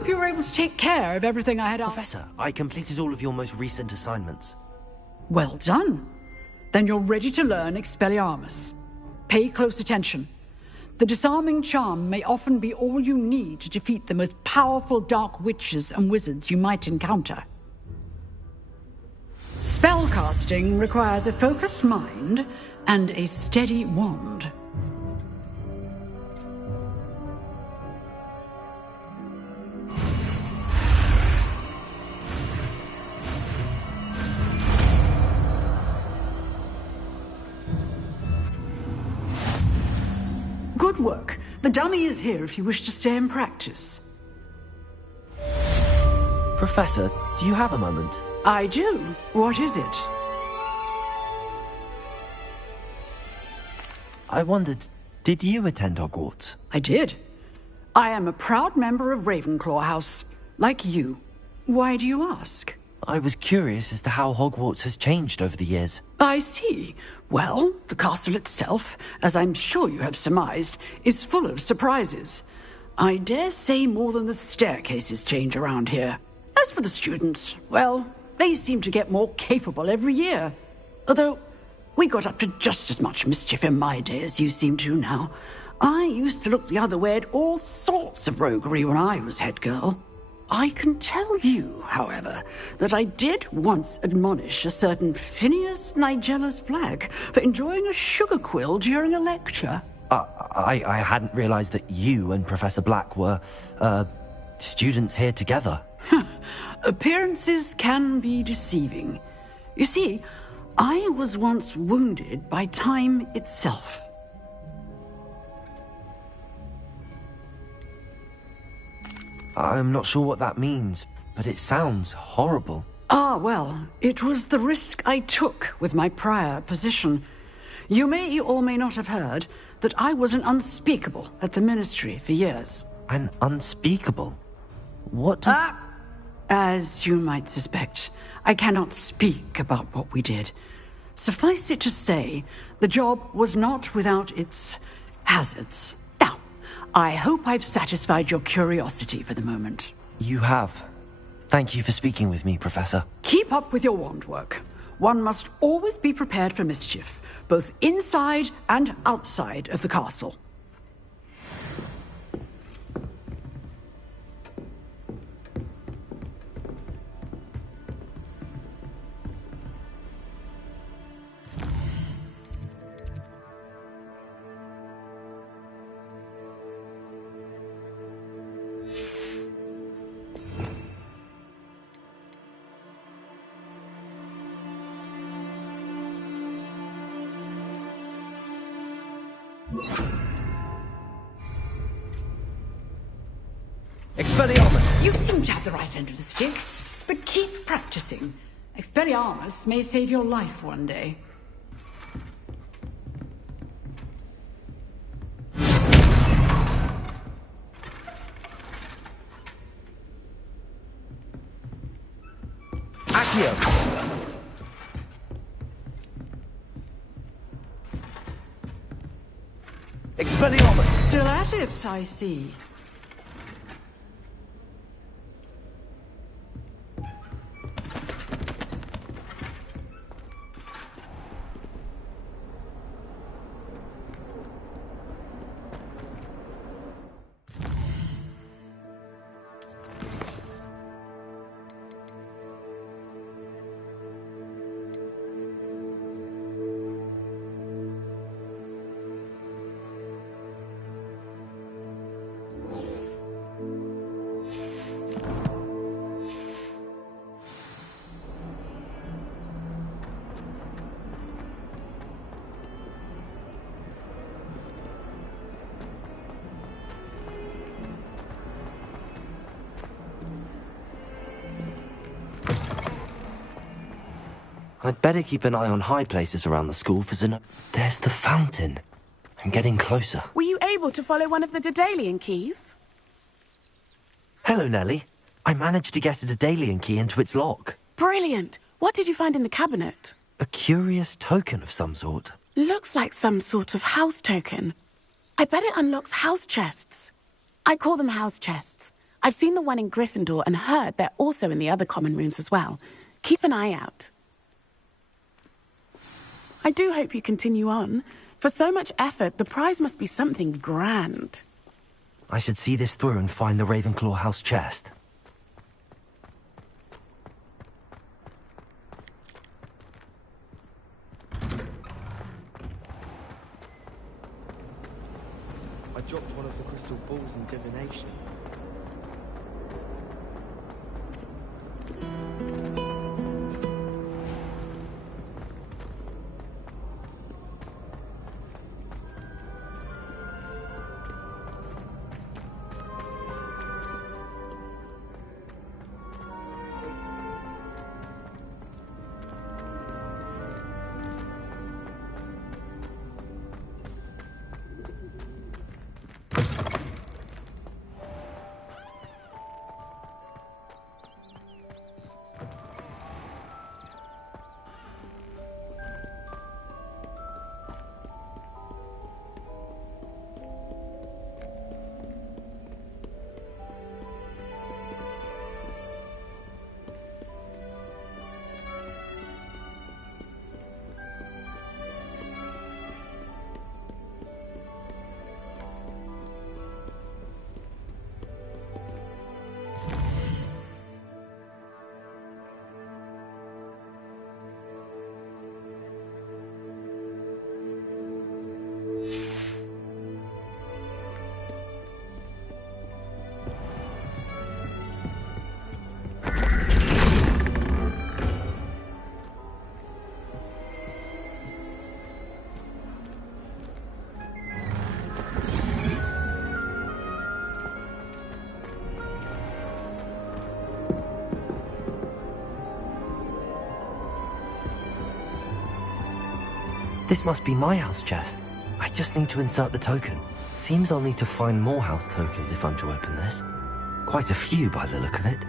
hope you were able to take care of everything I had asked. Professor, I completed all of your most recent assignments. Well done. Then you're ready to learn Expelliarmus. Pay close attention. The disarming charm may often be all you need to defeat the most powerful dark witches and wizards you might encounter. Spellcasting requires a focused mind and a steady wand. Good work. The dummy is here if you wish to stay and practice. Professor, do you have a moment? I do. What is it? I wondered, did you attend Hogwarts? I did. I am a proud member of Ravenclaw House, like you. Why do you ask? I was curious as to how Hogwarts has changed over the years. I see. Well, the castle itself, as I'm sure you have surmised, is full of surprises. I dare say more than the staircases change around here. As for the students, well, they seem to get more capable every year. Although, we got up to just as much mischief in my day as you seem to now. I used to look the other way at all sorts of roguery when I was head girl. I can tell you, however, that I did once admonish a certain Phineas Nigellus Black for enjoying a sugar quill during a lecture. I hadn't realized that you and Professor Black were, students here together. Appearances can be deceiving. You see, I was once wounded by time itself. I'm not sure what that means, but it sounds horrible. Ah, well, it was the risk I took with my prior position. You may or may not have heard that I was an unspeakable at the Ministry for years. An unspeakable? What does... As you might suspect, I cannot speak about what we did. Suffice it to say, the job was not without its hazards. Now, I hope I've satisfied your curiosity for the moment. You have. Thank you for speaking with me, Professor. Keep up with your wand work. One must always be prepared for mischief, both inside and outside of the castle. Expelliarmus! You seem to have the right end of the stick, but keep practicing. Expelliarmus may save your life one day. Accio! Expelliarmus! Still at it, I see. I'd better keep an eye on high places around the school for Zeno. There's the fountain. I'm getting closer. Were you able to follow one of the Daedalian keys? Hello, Nellie. I managed to get a Daedalian key into its lock. Brilliant! What did you find in the cabinet? A curious token of some sort. Looks like some sort of house token. I bet it unlocks house chests. I call them house chests. I've seen the one in Gryffindor and heard they're also in the other common rooms as well. Keep an eye out. I do hope you continue on. For so much effort, the prize must be something grand. I should see this through and find the Ravenclaw house chest. I dropped one of the crystal balls in divination. This must be my house chest. I just need to insert the token. Seems I'll need to find more house tokens if I'm to open this. Quite a few by the look of it.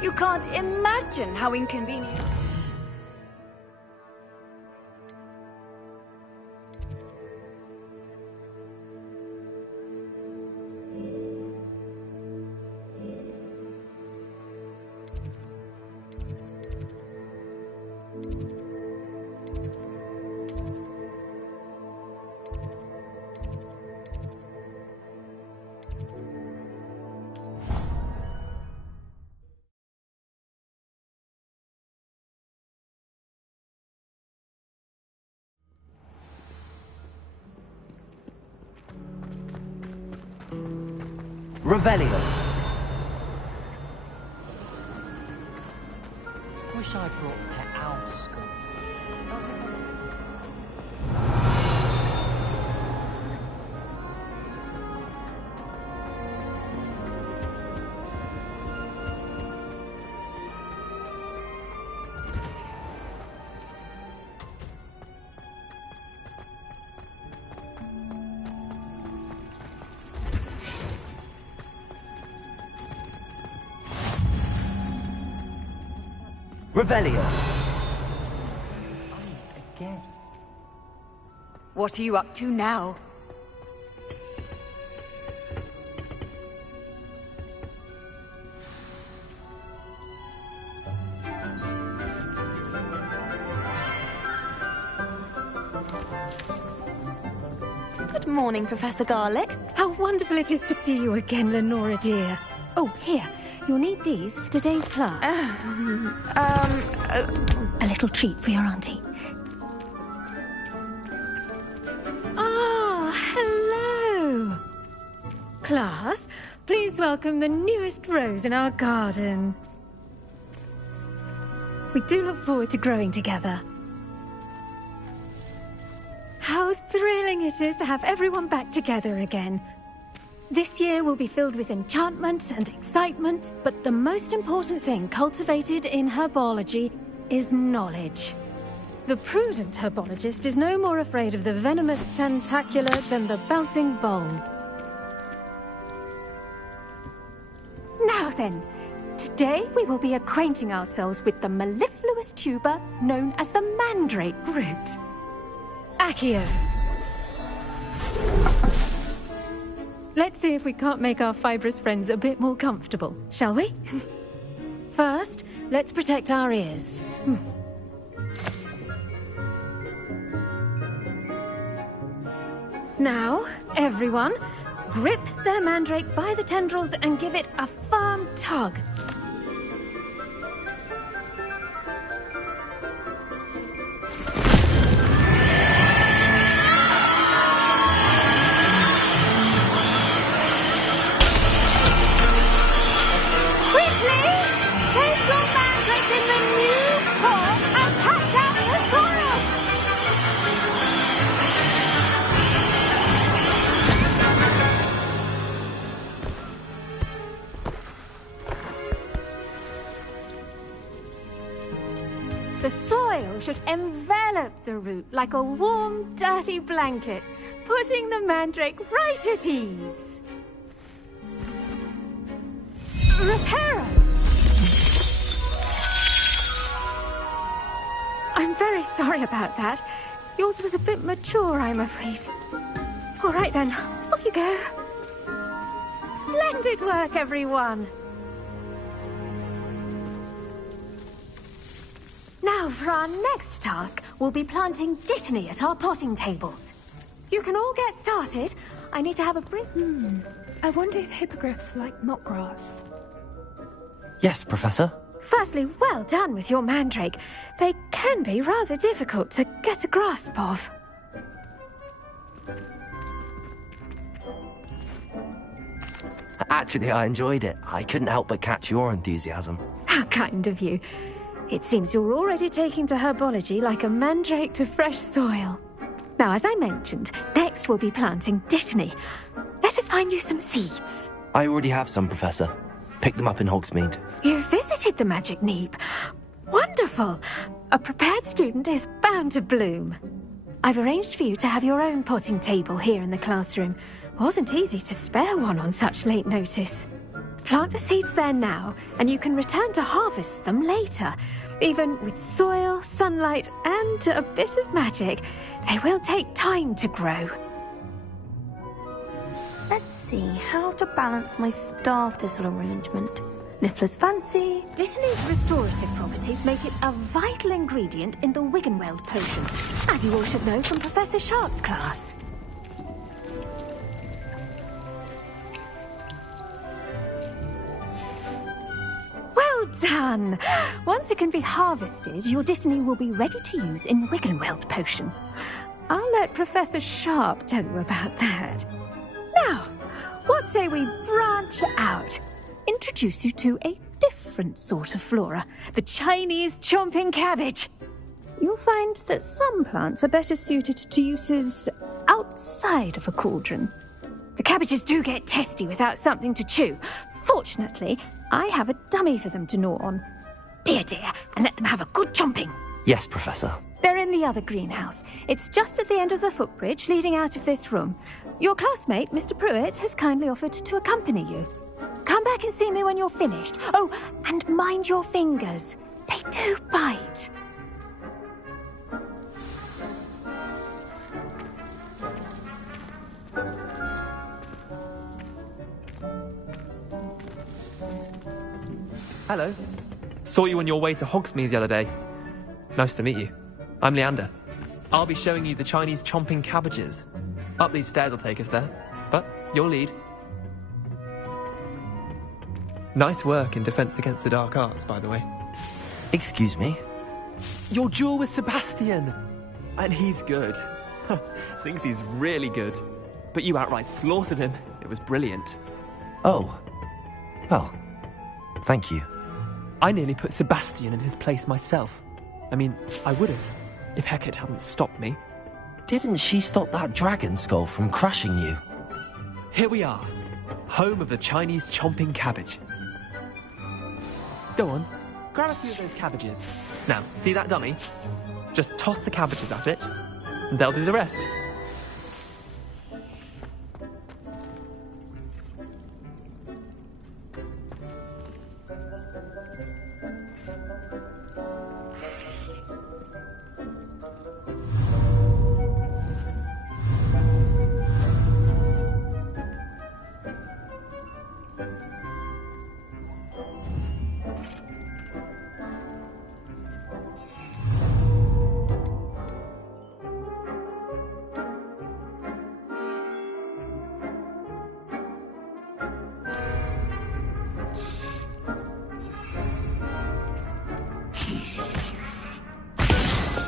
You can't imagine how inconvenient. Revelio. Wish I brought Pet Owl to school. Revelio. Again. What are you up to now? Good morning, Professor Garlick. How wonderful it is to see you again, Lenora dear. Oh, here. You'll need these for today's class. A little treat for your auntie. Ah, hello. Class, please welcome the newest rose in our garden. We do look forward to growing together. How thrilling it is to have everyone back together again. This year will be filled with enchantment and excitement, but the most important thing cultivated in herbology is knowledge. The prudent herbologist is no more afraid of the venomous tentacula than the bouncing bulb. Now then, today we will be acquainting ourselves with the mellifluous tuber known as the mandrake root. Accio. Let's see if we can't make our fibrous friends a bit more comfortable, shall we? First, let's protect our ears. Now, everyone, grip their mandrake by the tendrils and give it a firm tug. The soil should envelop the root like a warm, dirty blanket, putting the mandrake right at ease. Reparo! I'm very sorry about that. Yours was a bit mature, I'm afraid. All right then, off you go. Splendid work, everyone. Now, for our next task, we'll be planting dittany at our potting tables. You can all get started. I need to have a brief... I wonder if hippogriffs like knotgrass. Yes, Professor. Firstly, well done with your mandrake. They can be rather difficult to get a grasp of. Actually, I enjoyed it. I couldn't help but catch your enthusiasm. How kind of you. It seems you're already taking to herbology like a mandrake to fresh soil. Now, as I mentioned, next we'll be planting dittany. Let us find you some seeds. I already have some, Professor. Picked them up in Hogsmeade. You visited the Magic Neep. Wonderful! A prepared student is bound to bloom. I've arranged for you to have your own potting table here in the classroom. Wasn't easy to spare one on such late notice. Plant the seeds there now, and you can return to harvest them later. Even with soil, sunlight, and a bit of magic, they will take time to grow. Let's see how to balance my star thistle arrangement. Niffler's fancy. Dittany's restorative properties make it a vital ingredient in the Wiggenweld potion, as you all should know from Professor Sharp's class. Well done! Once it can be harvested, your dittany will be ready to use in Wiggenweld potion. I'll let Professor Sharp tell you about that. Now, what say we branch out? Introduce you to a different sort of flora, the Chinese chomping cabbage. You'll find that some plants are better suited to uses outside of a cauldron. The cabbages do get testy without something to chew. Fortunately, I have a dummy for them to gnaw on. Be a dear and let them have a good chomping. Yes, Professor. They're in the other greenhouse. It's just at the end of the footbridge leading out of this room. Your classmate, Mr. Pruitt, has kindly offered to accompany you. Come back and see me when you're finished. Oh, and mind your fingers. They do bite. Hello. Saw you on your way to Hogsmeade the other day. Nice to meet you. I'm Leander. I'll be showing you the Chinese chomping cabbages. Up these stairs will take us there, but you'll lead. Nice work in Defense Against the Dark Arts, by the way. Excuse me? Your duel with Sebastian! And he's good. Thinks he's really good. But you outright slaughtered him. It was brilliant. Oh, Well, thank you. I nearly put Sebastian in his place myself. I mean, I would have, if Hecate hadn't stopped me. Didn't she stop that dragon skull from crushing you? Here we are, home of the Chinese chomping cabbage. Go on, grab a few of those cabbages. Now, see that dummy? Just toss the cabbages at it, and they'll do the rest.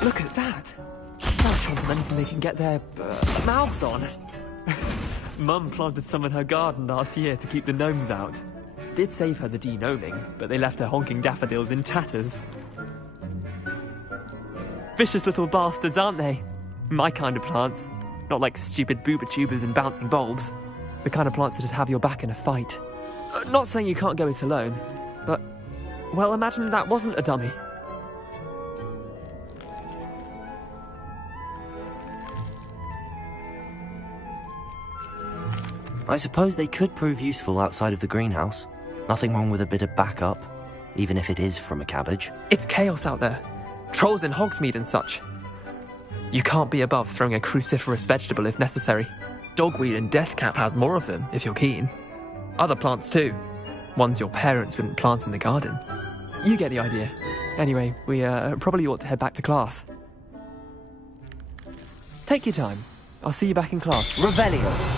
Look at that! They'll chomp on anything they can get their mouths on. Mum planted some in her garden last year to keep the gnomes out. Did save her the de-gnoming, but they left her honking daffodils in tatters. Vicious little bastards, aren't they? My kind of plants. Not like stupid booba tubers and bouncing bulbs. The kind of plants that'd have your back in a fight. Not saying you can't go it alone, but... well, imagine that wasn't a dummy. I suppose they could prove useful outside of the greenhouse. Nothing wrong with a bit of backup, even if it is from a cabbage. It's chaos out there. Trolls in Hogsmeade and such. You can't be above throwing a cruciferous vegetable if necessary. Dogweed and deathcap has more of them, if you're keen. Other plants too. Ones your parents wouldn't plant in the garden. You get the idea. Anyway, we probably ought to head back to class. Take your time. I'll see you back in class. Revelio!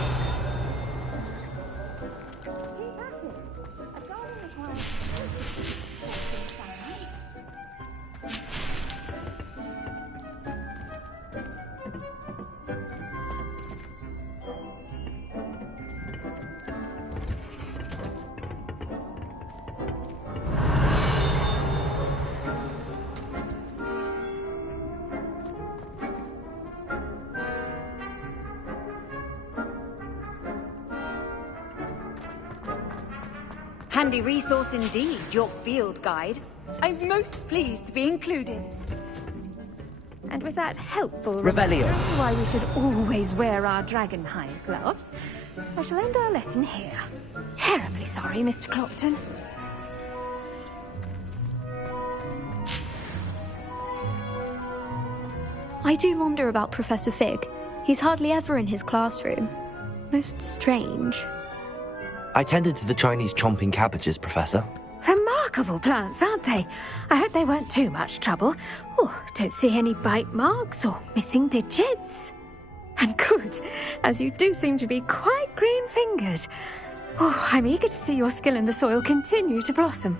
Handy resource indeed, your field guide. I'm most pleased to be included. And with that helpful Revelio. reminder as to why we should always wear our dragon hide gloves, I shall end our lesson here. Terribly sorry, Mr. Clopton. I do wonder about Professor Fig. He's hardly ever in his classroom. Most strange. I tended to the Chinese chomping cabbages, Professor. Remarkable plants, aren't they? I hope they weren't too much trouble. Oh, don't see any bite marks or missing digits. And good, as you do seem to be quite green-fingered. Oh, I'm eager to see your skill in the soil continue to blossom.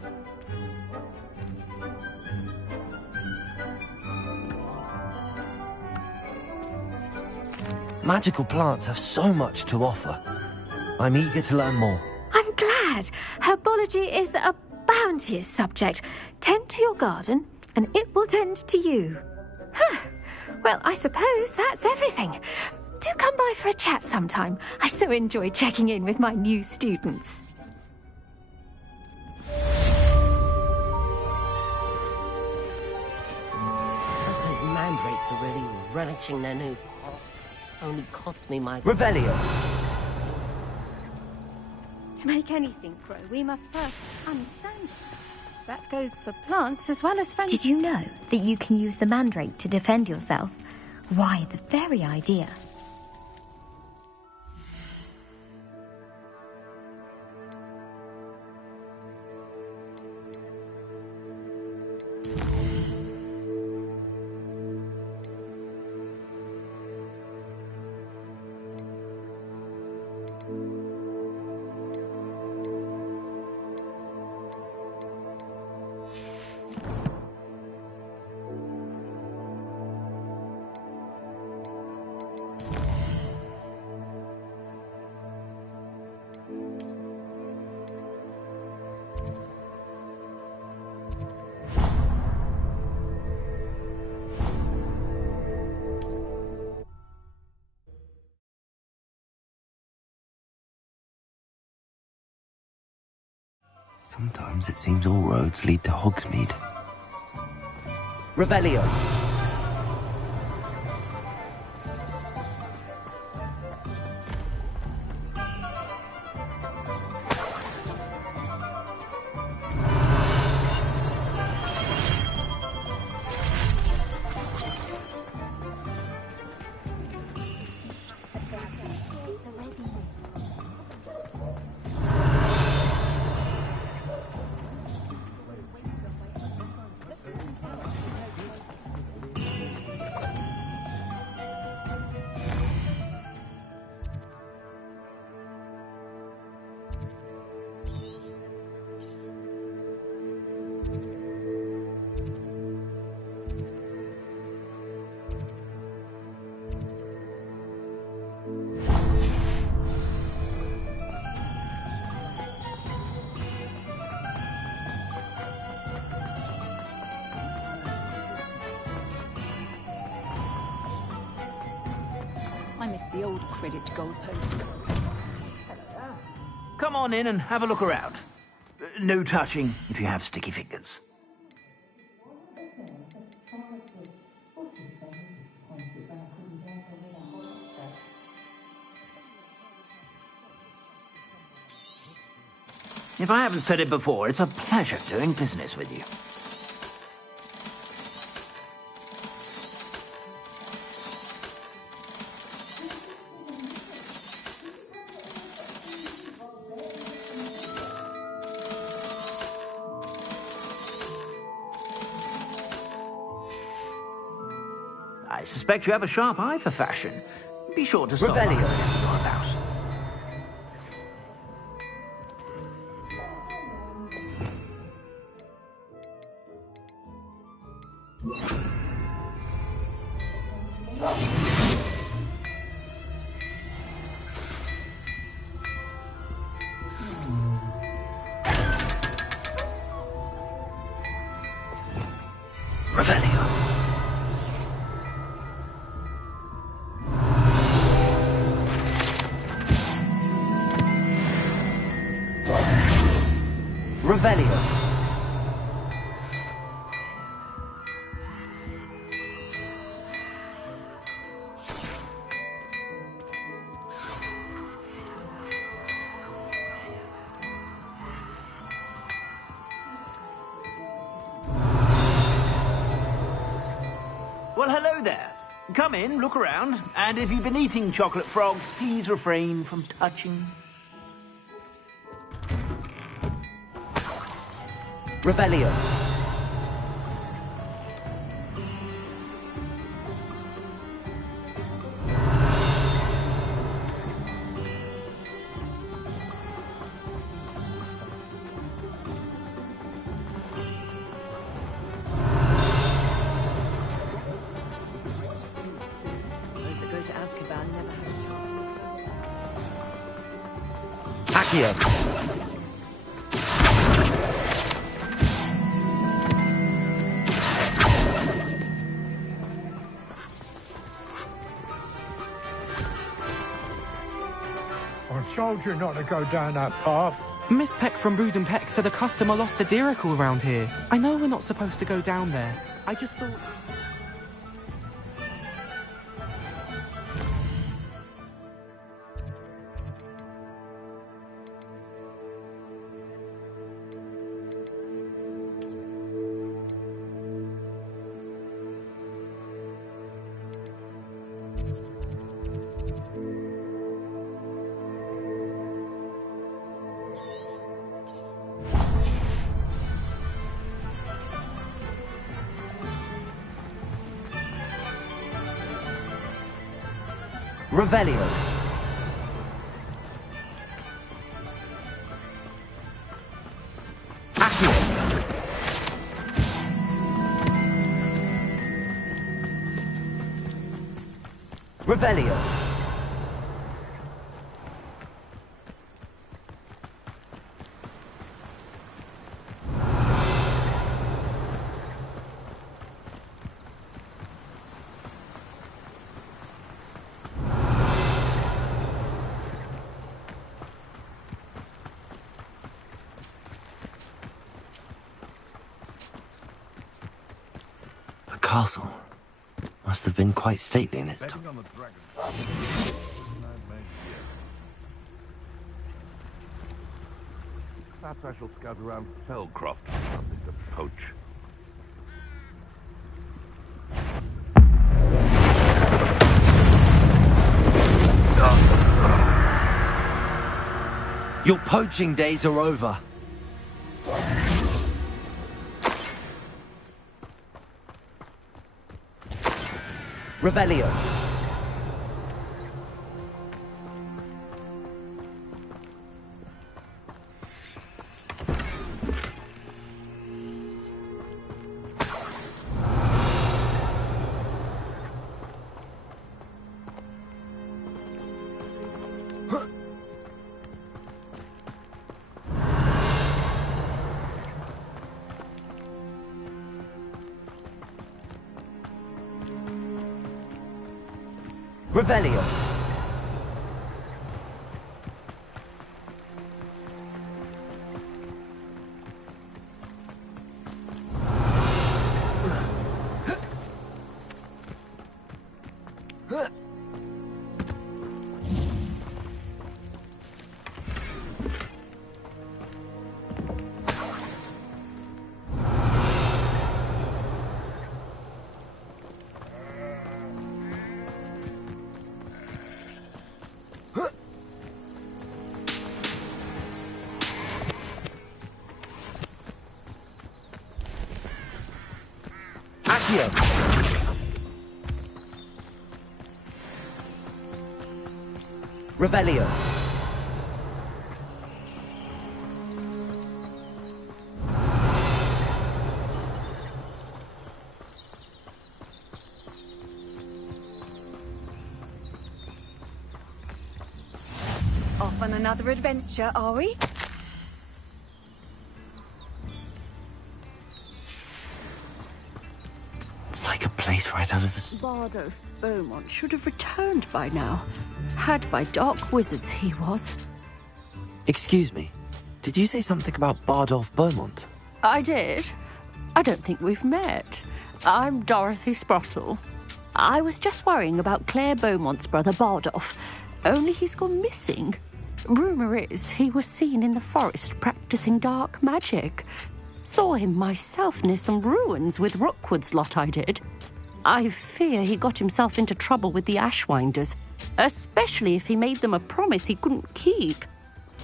Magical plants have so much to offer. I'm eager to learn more. I'm glad. Herbology is a bounteous subject. Tend to your garden, and it will tend to you. Huh. Well, I suppose that's everything. Do come by for a chat sometime. I so enjoy checking in with my new students. Those mandrakes are really relishing their new pot. Only cost me my... Revelio! To make anything grow, we must first understand it. That goes for plants as well as for... Did you know that you can use the mandrake to defend yourself? Why, the very idea. Sometimes it seems all roads lead to Hogsmeade. Revelio. I miss the old Quidditch goalpost. Come on in and have a look around. No touching if you have sticky fingers. If I haven't said it before, it's a pleasure doing business with you. I suspect you have a sharp eye for fashion. Be sure to stop by Revelio. whenever you're about. Revelio. Revelio. Well, hello there. Come in, look around, and if you've been eating chocolate frogs, please refrain from touching. Revelio. Those that go to Azkaban never have a Accio. I told you not to go down that path. Miss Peck from Brood and Peck said a customer lost a deeracle around here. I know we're not supposed to go down there. I just thought... Revelio. Accio. Revelio. castle. Must have been quite stately in its time. Perhaps I shall scout around Felcroft for something to poach. Your poaching days are over. Revelio. Revelio. Revelio. Off on another adventure, are we? It's like a place right out of a story. Bardo Beaumont should have returned by now. Had by dark wizards he was. Excuse me, did you say something about Bardolph Beaumont? I did. I don't think we've met. I'm Dorothy Sprottle. I was just worrying about Claire Beaumont's brother Bardolph, only he's gone missing. Rumour is he was seen in the forest practicing dark magic. Saw him myself near some ruins with Rookwood's lot I did. I fear he got himself into trouble with the Ashwinders, especially if he made them a promise he couldn't keep.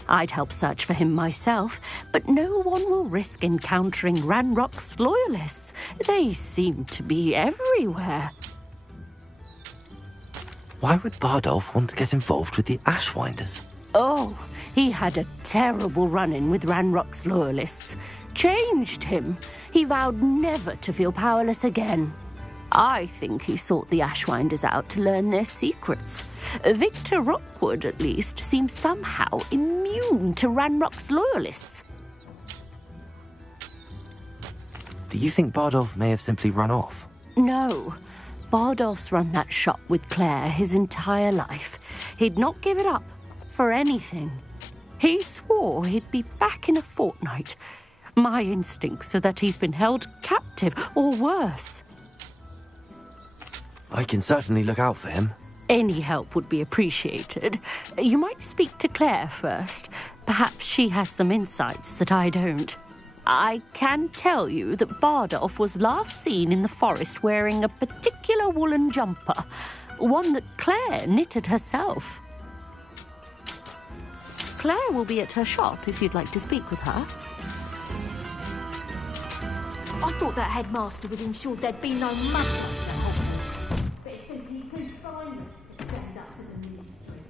I'd help search for him myself, but no one will risk encountering Ranrock's loyalists. They seem to be everywhere. Why would Bardolph want to get involved with the Ashwinders? Oh, he had a terrible run-in with Ranrock's loyalists. Changed him. He vowed never to feel powerless again. I think he sought the Ashwinders out to learn their secrets. Victor Rookwood, at least, seems somehow immune to Ranrock's loyalists. Do you think Bardolph may have simply run off? No. Bardolph's run that shop with Claire his entire life. He'd not give it up for anything. He swore he'd be back in a fortnight. My instincts are that he's been held captive, or worse. I can certainly look out for him. Any help would be appreciated. You might speak to Claire first. Perhaps she has some insights that I don't. I can tell you that Bardolph was last seen in the forest wearing a particular woolen jumper, one that Claire knitted herself. Claire will be at her shop if you'd like to speak with her. I thought that headmaster would ensure there'd be no mud at Hogwarts. But it seems he's too spineless to stand up to the ministry.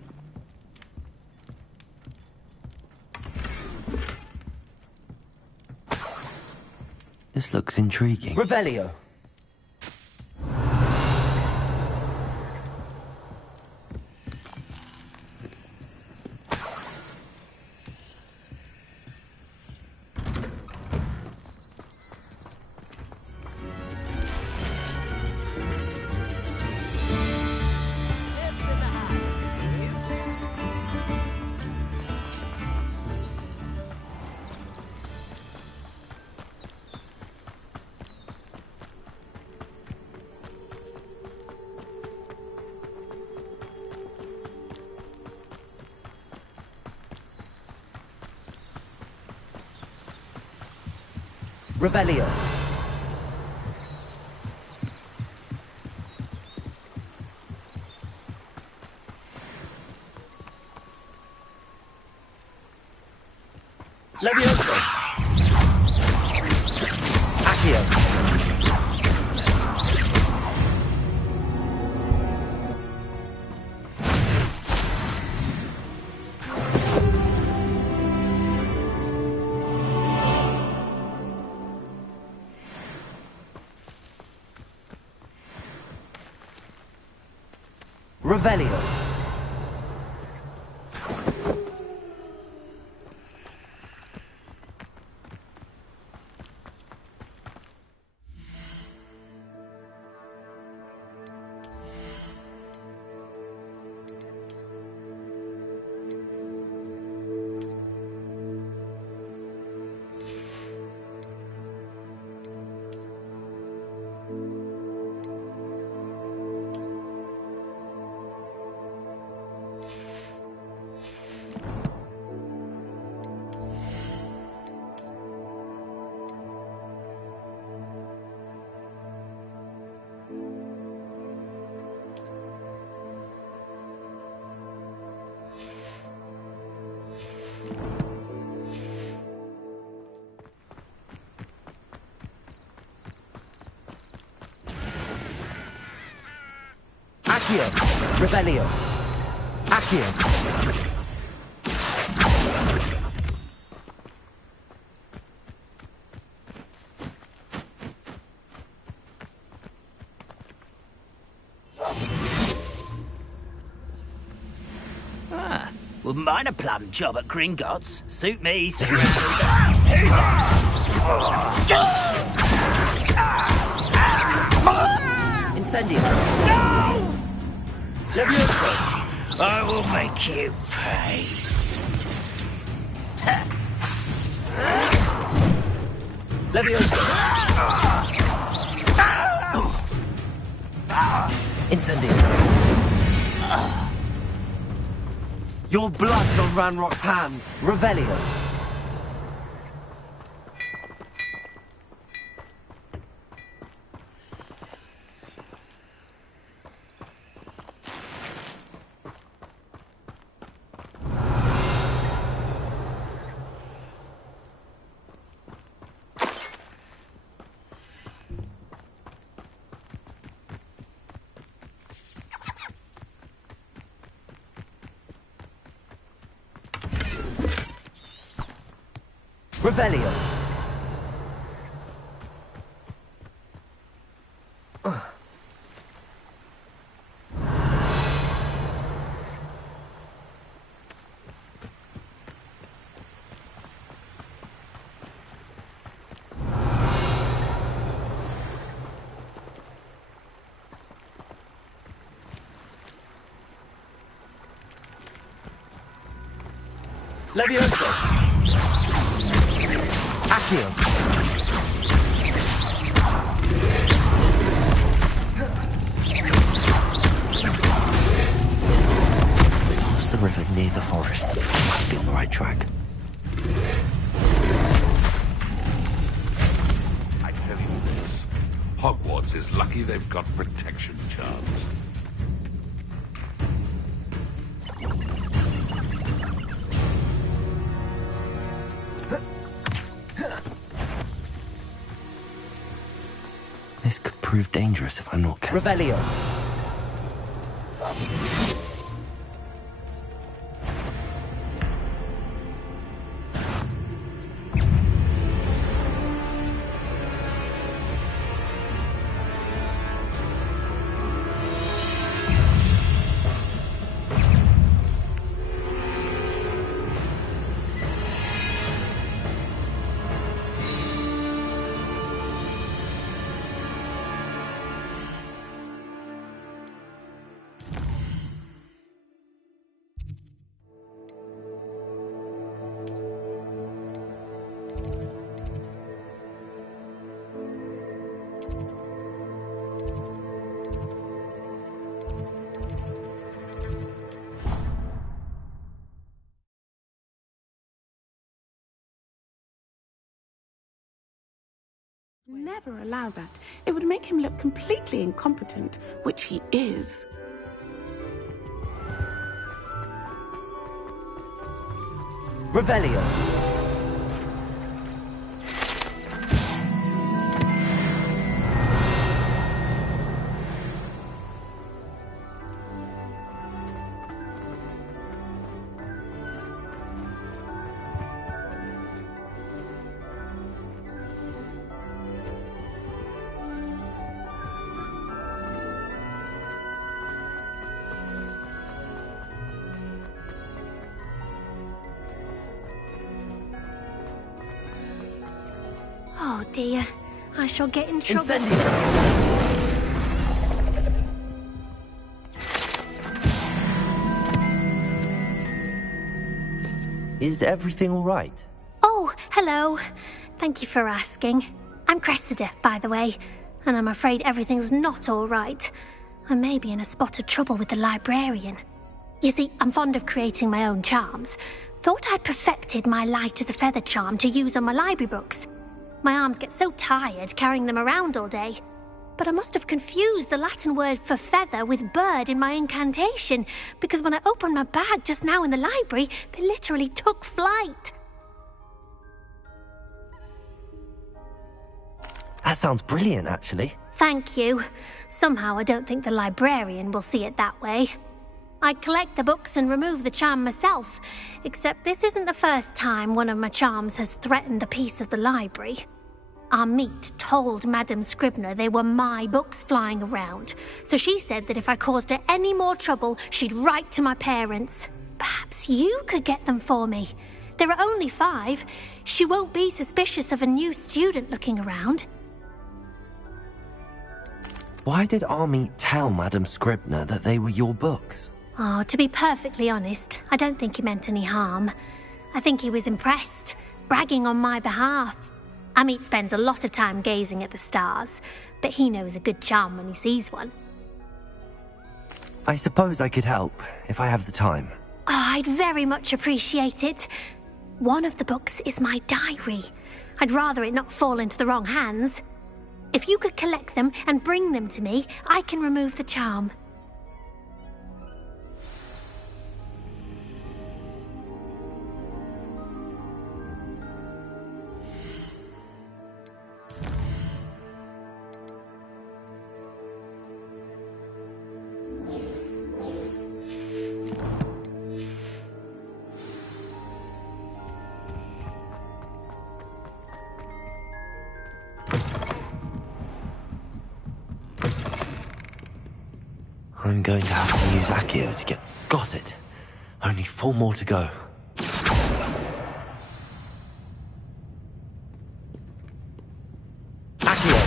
This looks intriguing. Revelio. Revelio. Levioso. Accio. Revelio. Accio. Revelio. Accio. Wouldn't mind a plum job at Gringotts. Suit me. Incendio. No! Levioso. I will make you pay. Levioso. Incendio. Your blood on Ranrock's hands. Revelio. Revelio. Levioso. Accio. Past the river near the forest. Must be on the right track. I tell you this. Hogwarts is lucky they've got protection charms. This could prove dangerous if I'm not careful. Revelio. never allow that. It would make him look completely incompetent, which he is. Revelio. Oh dear, I shall get in trouble. Is everything all right? Oh, hello. Thank you for asking. I'm Cressida, by the way, and I'm afraid everything's not all right. I may be in a spot of trouble with the librarian. You see, I'm fond of creating my own charms. Thought I'd perfected my light as a feather charm to use on my library books. My arms get so tired carrying them around all day. But I must have confused the Latin word for feather with bird in my incantation, because when I opened my bag just now in the library, they literally took flight. That sounds brilliant, actually. Thank you. Somehow I don't think the librarian will see it that way. I collect the books and remove the charm myself, except this isn't the first time one of my charms has threatened the peace of the library. Our meet told Madame Scribner they were my books flying around, so she said that if I caused her any more trouble, she'd write to my parents. Perhaps you could get them for me. There are only 5. She won't be suspicious of a new student looking around. Why did Army tell Madame Scribner that they were your books? Oh, to be perfectly honest, I don't think he meant any harm. I think he was impressed, bragging on my behalf. Amit spends a lot of time gazing at the stars, but he knows a good charm when he sees one. I suppose I could help, if I have the time. Oh, I'd very much appreciate it. One of the books is my diary. I'd rather it not fall into the wrong hands. If you could collect them and bring them to me, I can remove the charm. I'm going to have to use Accio to get... Got it! Only 4 more to go. Accio!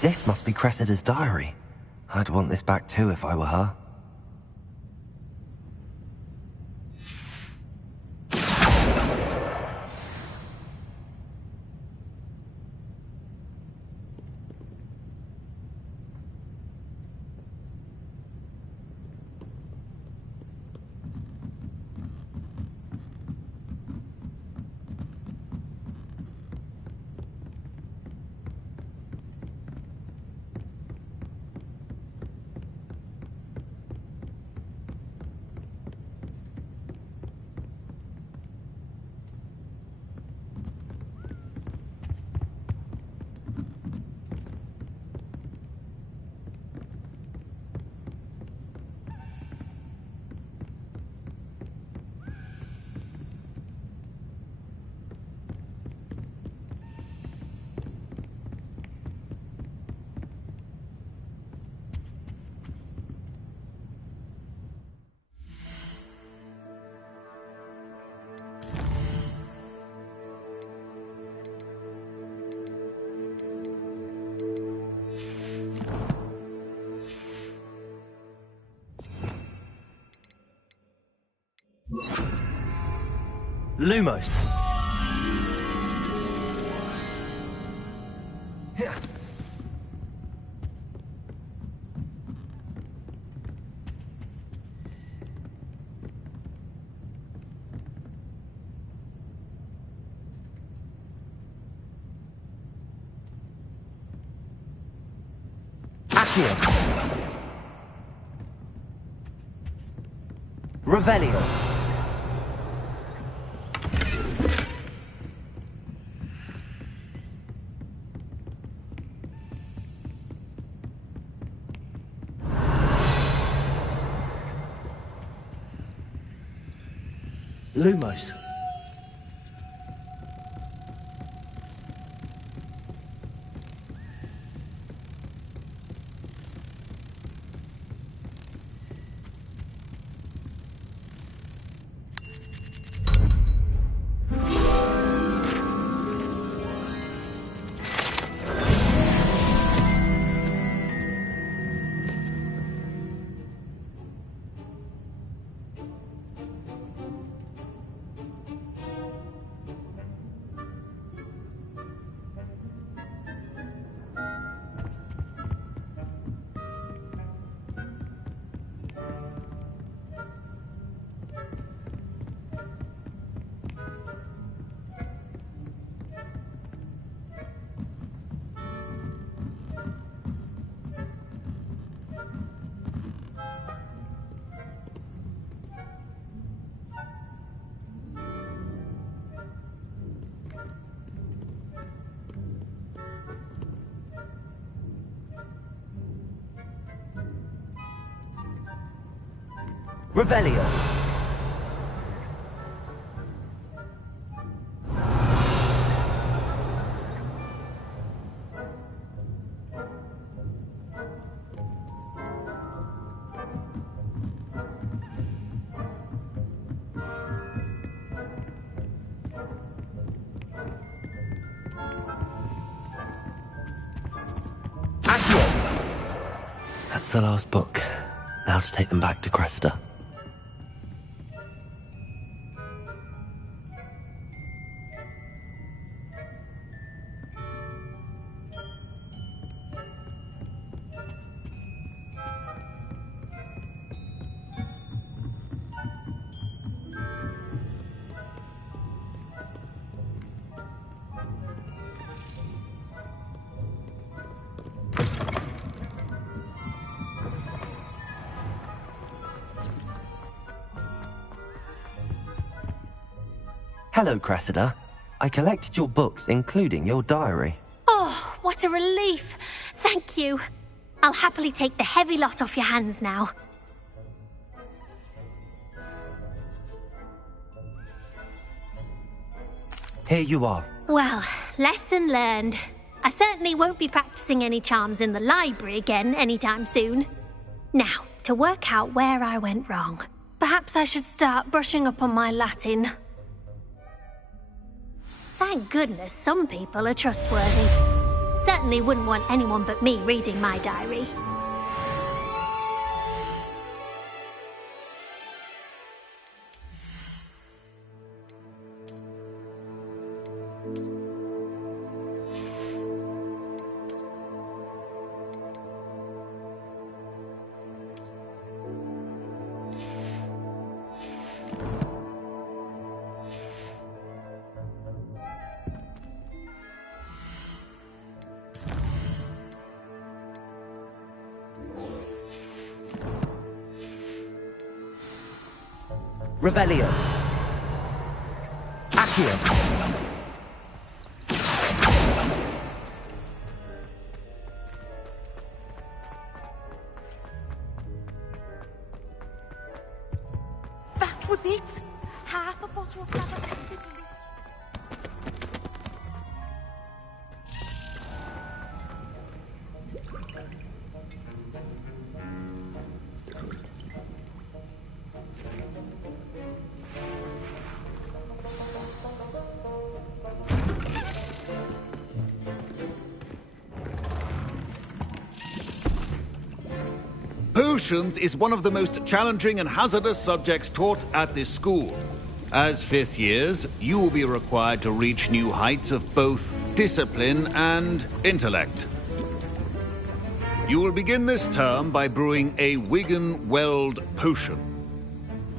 This must be Cressida's diary. I'd want this back too if I were her. Lumos. Accio. Revelio. Lumos. Revelio. Accio. That's the last book. Now to take them back to Cressida. Hello, Cressida. I collected your books, including your diary. Oh, what a relief. Thank you. I'll happily take the heavy lot off your hands now. Here you are. Well, lesson learned. I certainly won't be practicing any charms in the library again anytime soon. Now, to work out where I went wrong. Perhaps I should start brushing up on my Latin. Thank goodness some people are trustworthy. Certainly wouldn't want anyone but me reading my diary. Revelio. Accio. That was it. Half a bottle of lavender. Potions is one of the most challenging and hazardous subjects taught at this school. As fifth years, you will be required to reach new heights of both discipline and intellect. You will begin this term by brewing a Wigan-Weld potion.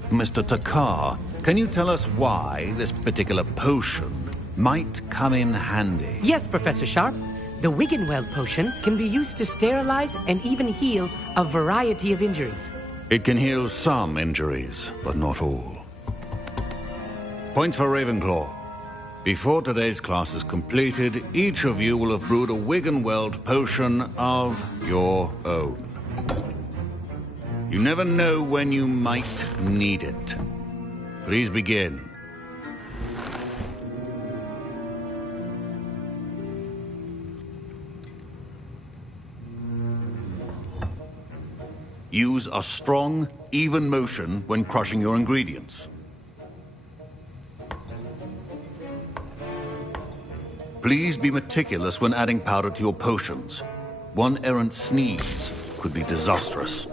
Mr. Takar, can you tell us why this particular potion might come in handy? Yes, Professor Sharp. The Wiggenweld potion can be used to sterilize and even heal a variety of injuries. It can heal some injuries, but not all. Point for Ravenclaw. Before today's class is completed, each of you will have brewed a Wiggenweld potion of your own. You never know when you might need it. Please begin. Use a strong, even motion when crushing your ingredients. Please be meticulous when adding powder to your potions. One errant sneeze could be disastrous.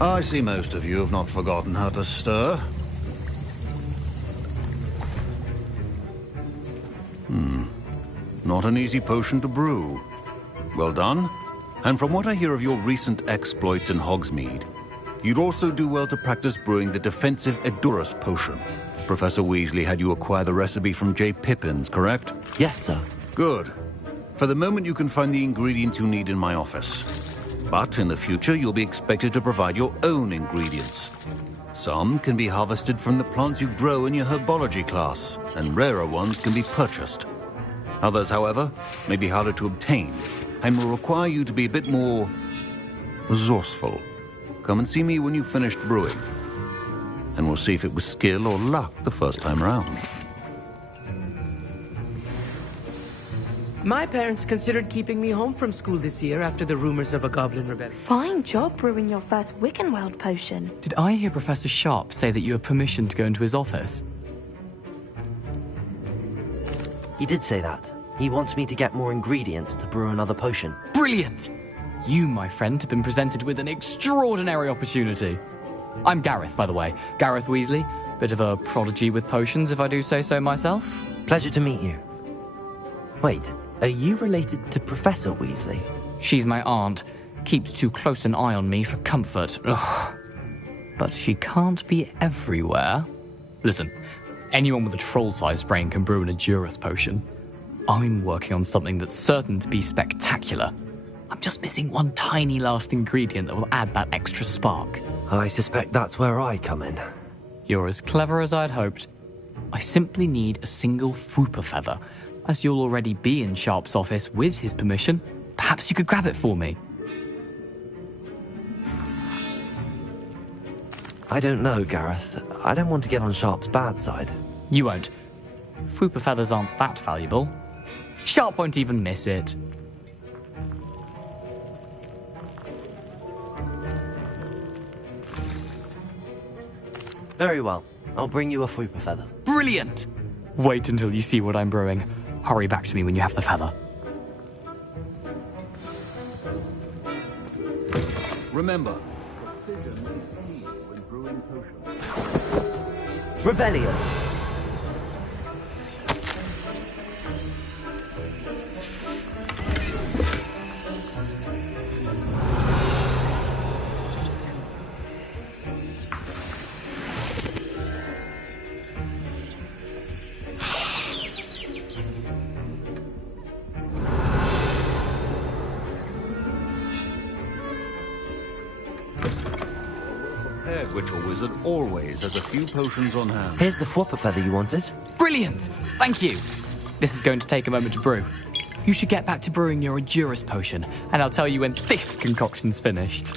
I see most of you have not forgotten how to stir. Not an easy potion to brew. Well done. And from what I hear of your recent exploits in Hogsmeade, you'd also do well to practice brewing the defensive Edurus potion. Professor Weasley had you acquire the recipe from J. Pippin's, correct? Yes, sir. Good. For the moment, you can find the ingredients you need in my office. But in the future, you'll be expected to provide your own ingredients. Some can be harvested from the plants you grow in your herbology class, and rarer ones can be purchased. Others, however, may be harder to obtain, and will require you to be a bit more resourceful. Come and see me when you've finished brewing, and we'll see if it was skill or luck the first time round. My parents considered keeping me home from school this year after the rumors of a goblin rebellion. Fine job brewing your first Wiggenweld potion. Did I hear Professor Sharp say that you have permission to go into his office? He did say that. He wants me to get more ingredients to brew another potion. Brilliant! You, my friend, have been presented with an extraordinary opportunity. I'm Gareth, by the way. Gareth Weasley. Bit of a prodigy with potions, if I do say so myself. Pleasure to meet you. Wait, are you related to Professor Weasley? She's my aunt. Keeps too close an eye on me for comfort. Ugh. But she can't be everywhere. Listen, anyone with a troll-sized brain can brew an Edurus potion. I'm working on something that's certain to be spectacular. I'm just missing one tiny last ingredient that will add that extra spark. I suspect that's where I come in. You're as clever as I'd hoped. I simply need a single Fwooper feather. As you'll already be in Sharp's office with his permission, perhaps you could grab it for me. I don't know, Gareth. I don't want to get on Sharp's bad side. You won't. Fwooper feathers aren't that valuable. Sharp won't even miss it. Very well. I'll bring you a Fwooper feather. Brilliant! Wait until you see what I'm brewing. Hurry back to me when you have the feather. Remember, Revelio. Witch or wizard always has a few potions on hand. Here's the Fwooper feather you wanted. Brilliant! Thank you! This is going to take a moment to brew. You should get back to brewing your Edurus potion, and I'll tell you when this concoction's finished.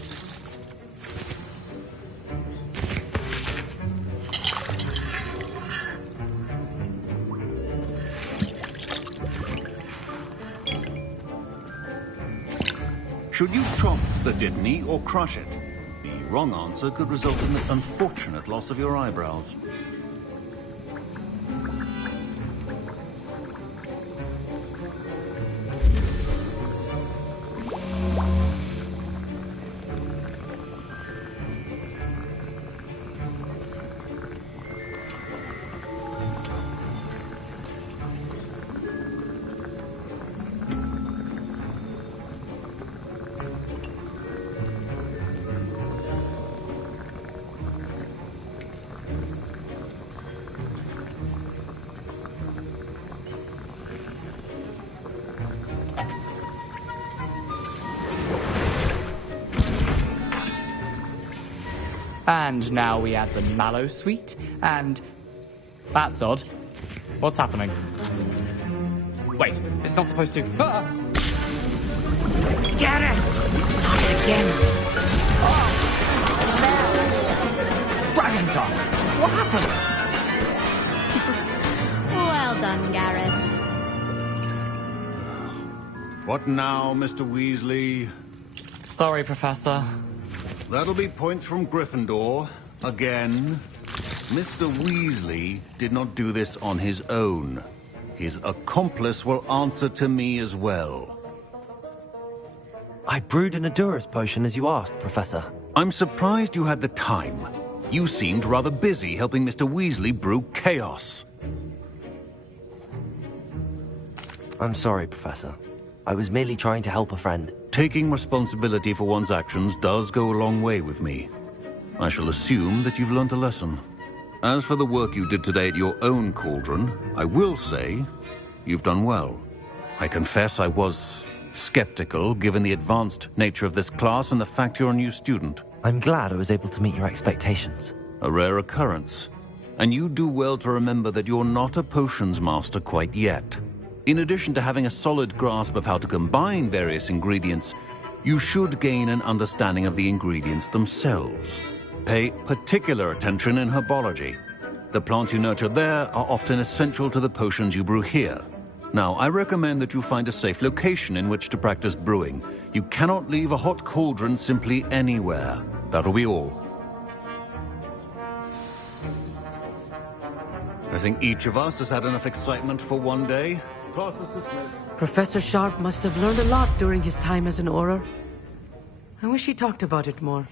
Should you chop the Dittany or crush it? The wrong answer could result in the unfortunate loss of your eyebrows. And now we add the mallow sweet, and... That's odd. What's happening? Wait, it's not supposed to... Ah! Get it! Again. Dragon tongue! What happened? Well done, Gareth. What now, Mr. Weasley? Sorry, Professor. That'll be points from Gryffindor. Again. Mr. Weasley did not do this on his own. His accomplice will answer to me as well. I brewed an Adurus potion as you asked, Professor. I'm surprised you had the time. You seemed rather busy helping Mr. Weasley brew chaos. I'm sorry, Professor. I was merely trying to help a friend. Taking responsibility for one's actions does go a long way with me. I shall assume that you've learnt a lesson. As for the work you did today at your own cauldron, I will say you've done well. I confess I was skeptical, given the advanced nature of this class and the fact you're a new student. I'm glad I was able to meet your expectations. A rare occurrence. And you do well to remember that you're not a potions master quite yet. In addition to having a solid grasp of how to combine various ingredients, you should gain an understanding of the ingredients themselves. Pay particular attention in herbology. The plants you nurture there are often essential to the potions you brew here. Now, I recommend that you find a safe location in which to practice brewing. You cannot leave a hot cauldron simply anywhere. That'll be all. I think each of us has had enough excitement for one day. Class is dismissed. Professor Sharp must have learned a lot during his time as an Auror. I wish he talked about it more.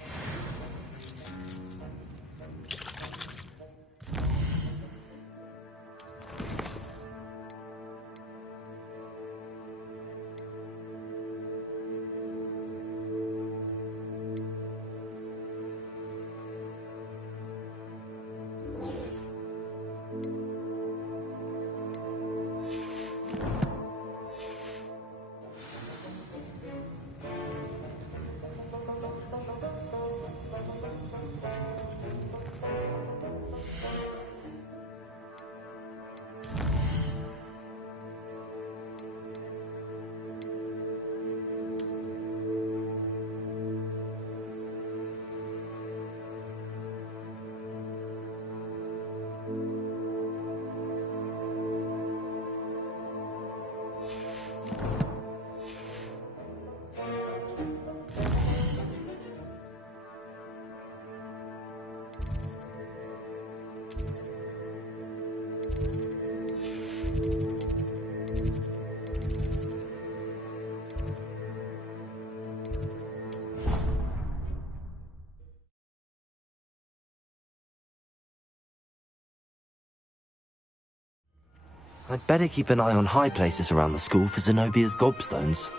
I'd better keep an eye on high places around the school for Zenobia's gobstones.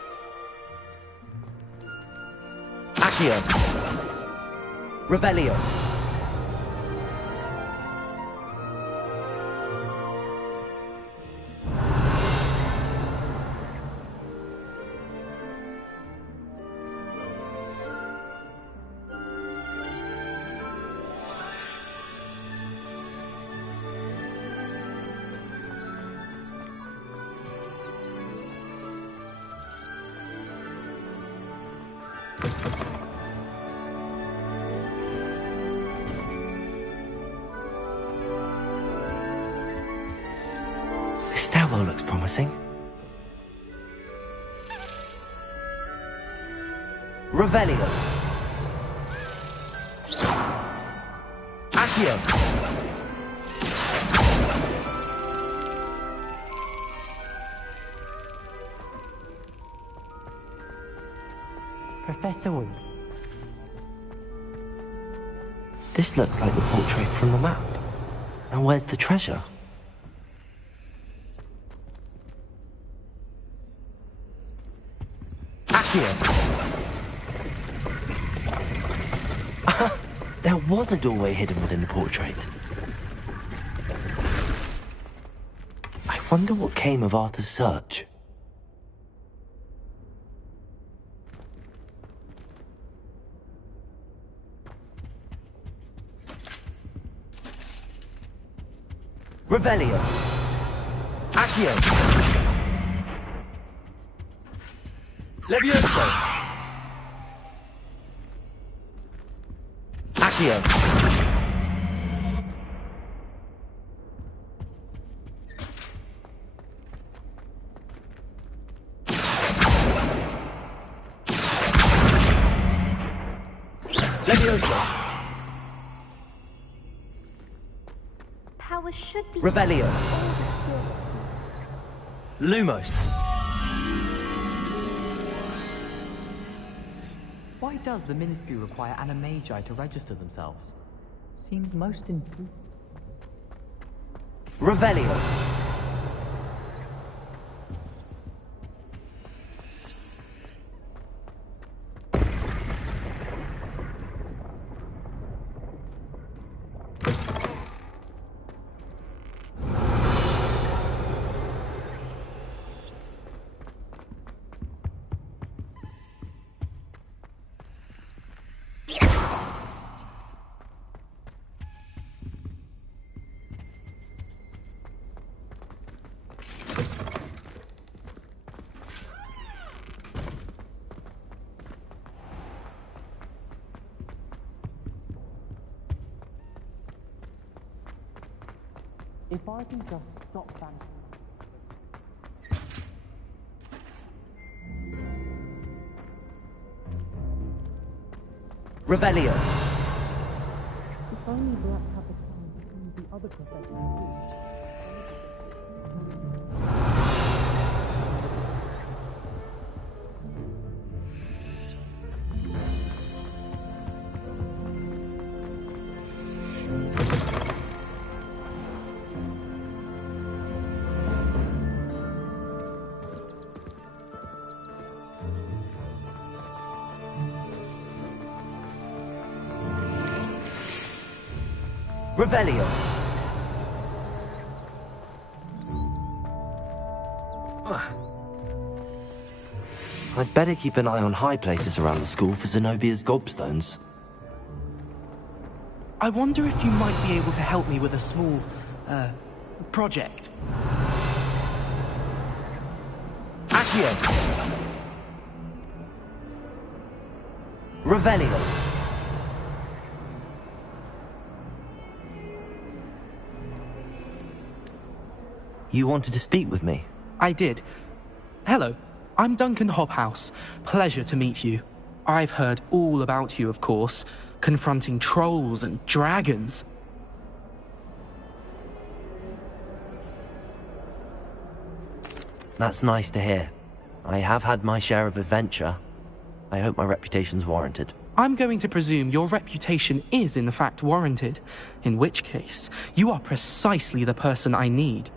Accio! Revelio! This stairwell looks promising. Revelio. Accio. Professor Wu. This looks like the portrait from the map. Now where's the treasure? There was a doorway hidden within the portrait. I wonder what came of Arthur's search. Revelio. Accio. Levioso. Accio. Levioso. Powers should be... Revelio. Lumos. Why does the Ministry require Animagi to register themselves? Seems most important. Revelio. If I can just stop that. Revelio. If only Black had the time to see the other professionals. Revelio. I'd better keep an eye on high places around the school for Zenobia's gobstones. I wonder if you might be able to help me with a small, project. Accio. Revelio. You wanted to speak with me? I did. Hello, I'm Duncan Hobhouse. Pleasure to meet you. I've heard all about you, of course, confronting trolls and dragons. That's nice to hear. I have had my share of adventure. I hope my reputation's warranted. I'm going to presume your reputation is in fact warranted, in which case, you are precisely the person I need.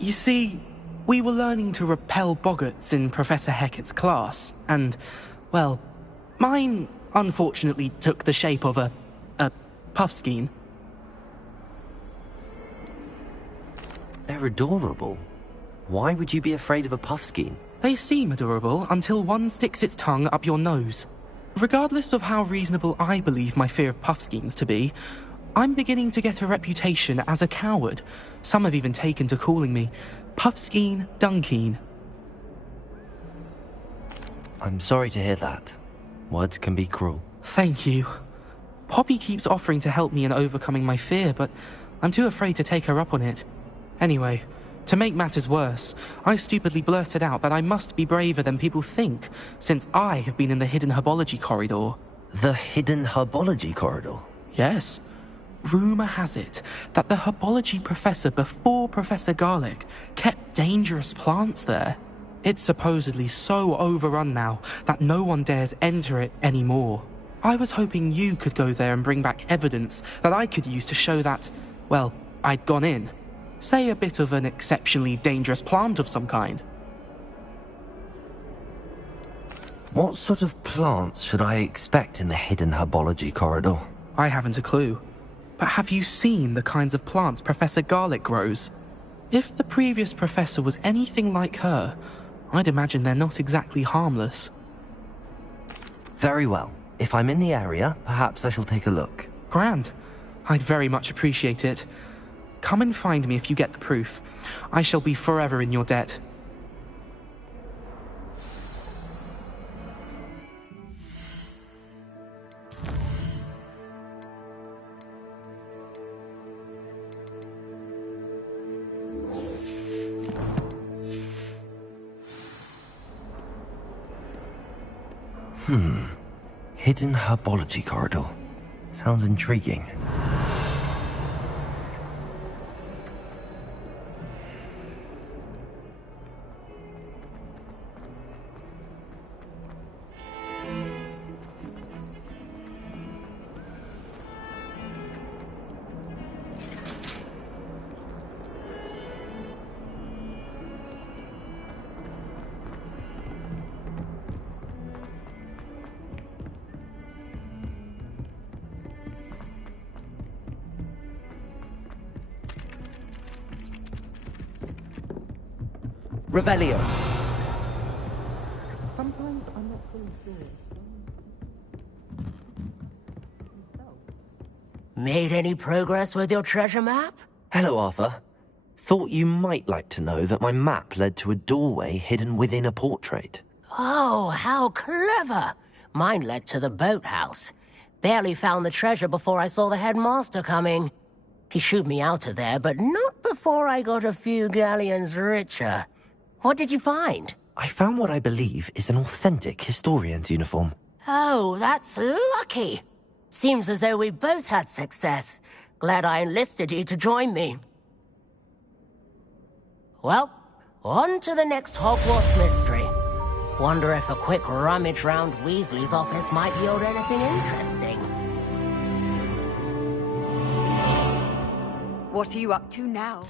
You see, we were learning to repel boggarts in Professor Hecat's class, and, well, mine unfortunately took the shape of a puffskein. They're adorable. Why would you be afraid of a puffskein? They seem adorable until one sticks its tongue up your nose. Regardless of how reasonable I believe my fear of puffskeins to be, I'm beginning to get a reputation as a coward. Some have even taken to calling me Puffskein Dunkeen. I'm sorry to hear that. Words can be cruel. Thank you. Poppy keeps offering to help me in overcoming my fear, but I'm too afraid to take her up on it. Anyway, to make matters worse, I stupidly blurted out that I must be braver than people think, since I have been in the hidden herbology corridor. The hidden herbology corridor? Yes. Rumour has it that the herbology professor before Professor Garlic kept dangerous plants there. It's supposedly so overrun now that no one dares enter it anymore. I was hoping you could go there and bring back evidence that I could use to show that, well, I'd gone in. Say a bit of an exceptionally dangerous plant of some kind. What sort of plants should I expect in the hidden herbology corridor? I haven't a clue. But have you seen the kinds of plants Professor Garlic grows? If the previous professor was anything like her, I'd imagine they're not exactly harmless. Very well. If I'm in the area, perhaps I shall take a look. Grand. I'd very much appreciate it. Come and find me if you get the proof. I shall be forever in your debt. Hidden herbology corridor. Sounds intriguing. Revelio. Sometimes I'm not fully sure. Made any progress with your treasure map? Hello, Arthur. Thought you might like to know that my map led to a doorway hidden within a portrait. Oh, how clever! Mine led to the boathouse. Barely found the treasure before I saw the headmaster coming. He shooed me out of there, but not before I got a few galleons richer. What did you find? I found what I believe is an authentic historian's uniform. Oh, that's lucky. Seems as though we both had success. Glad I enlisted you to join me. Well, on to the next Hogwarts mystery. Wonder if a quick rummage round Weasley's office might yield anything interesting. What are you up to now?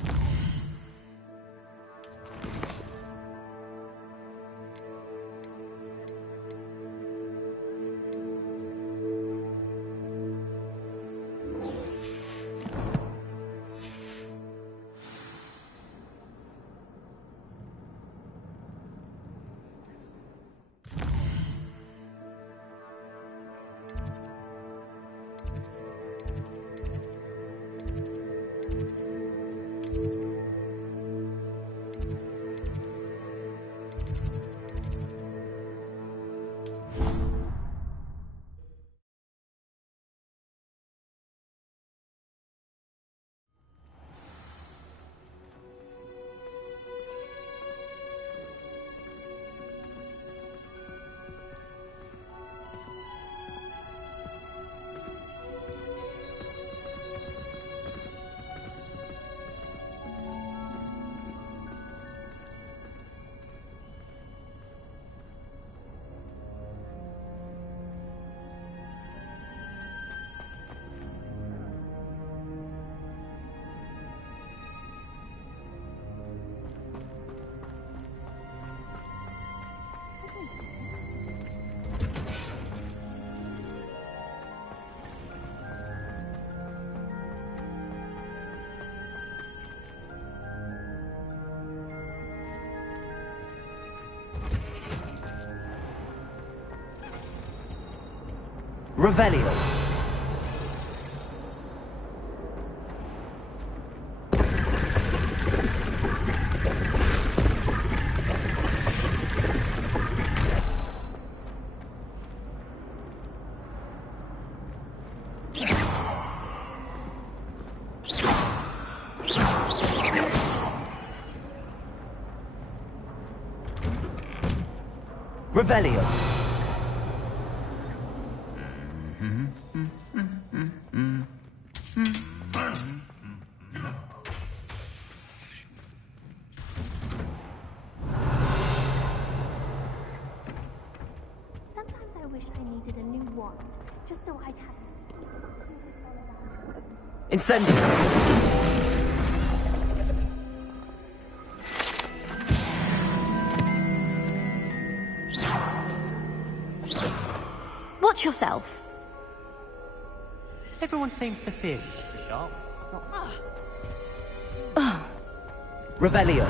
Revelio. Revelio. Sometimes I wish I needed a new wand, just so I'd have... Incendio. Watch yourself. Everyone seems to fear you, Mr. Sharp. Revelio.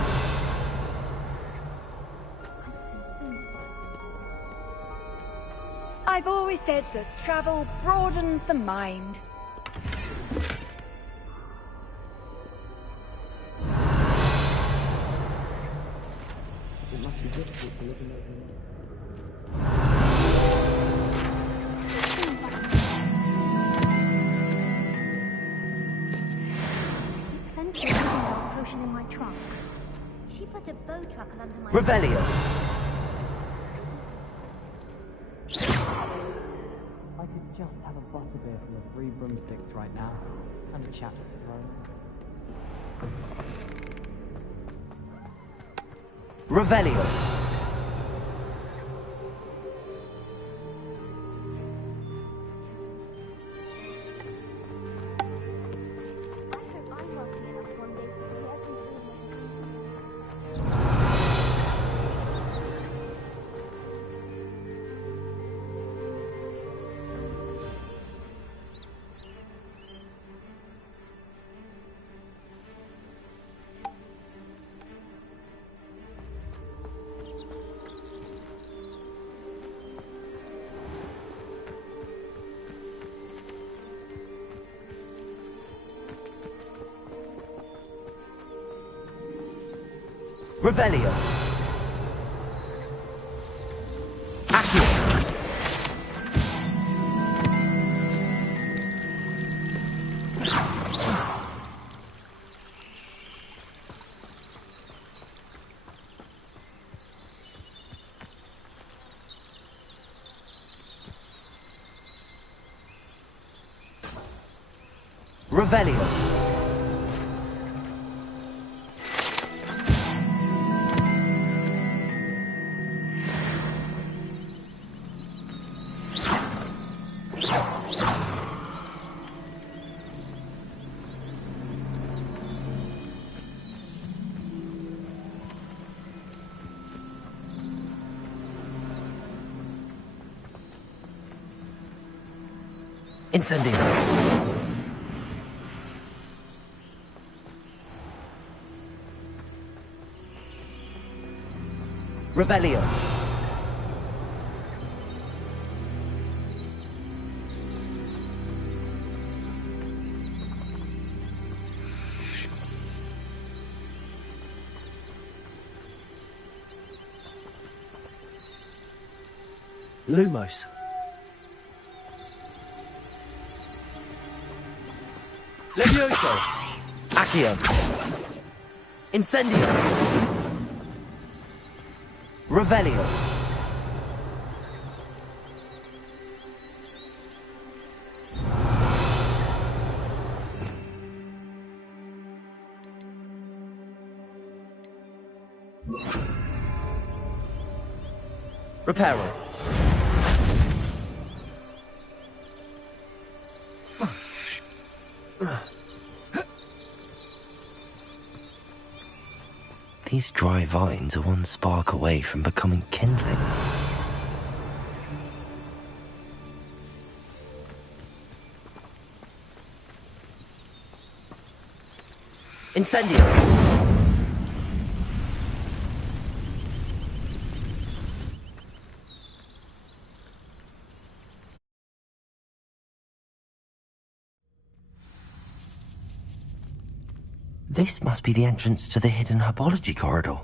I've always said that travel broadens the mind. must be difficult to live in those moments. Plenty of healing potion in my trunk. She put a bow truckle under my... Revelio! I could just have a butterbeer from the 3 broomsticks right now, and a chat with Throne. Revelio! Revelio! Accio! Revelio! Incendio! Revelio! Lumos. Levioso! Accio! Incendio! Revelio! Reparo! These dry vines are one spark away from becoming kindling. Incendio! This must be the entrance to the hidden herbology corridor.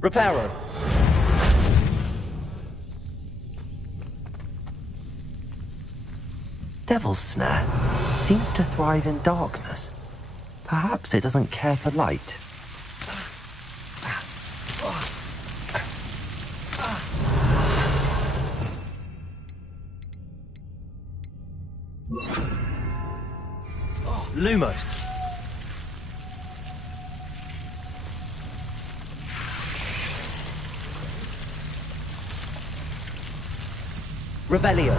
Reparo! Devil's Snare seems to thrive in darkness. Perhaps it doesn't care for light. Lumos. Revelio.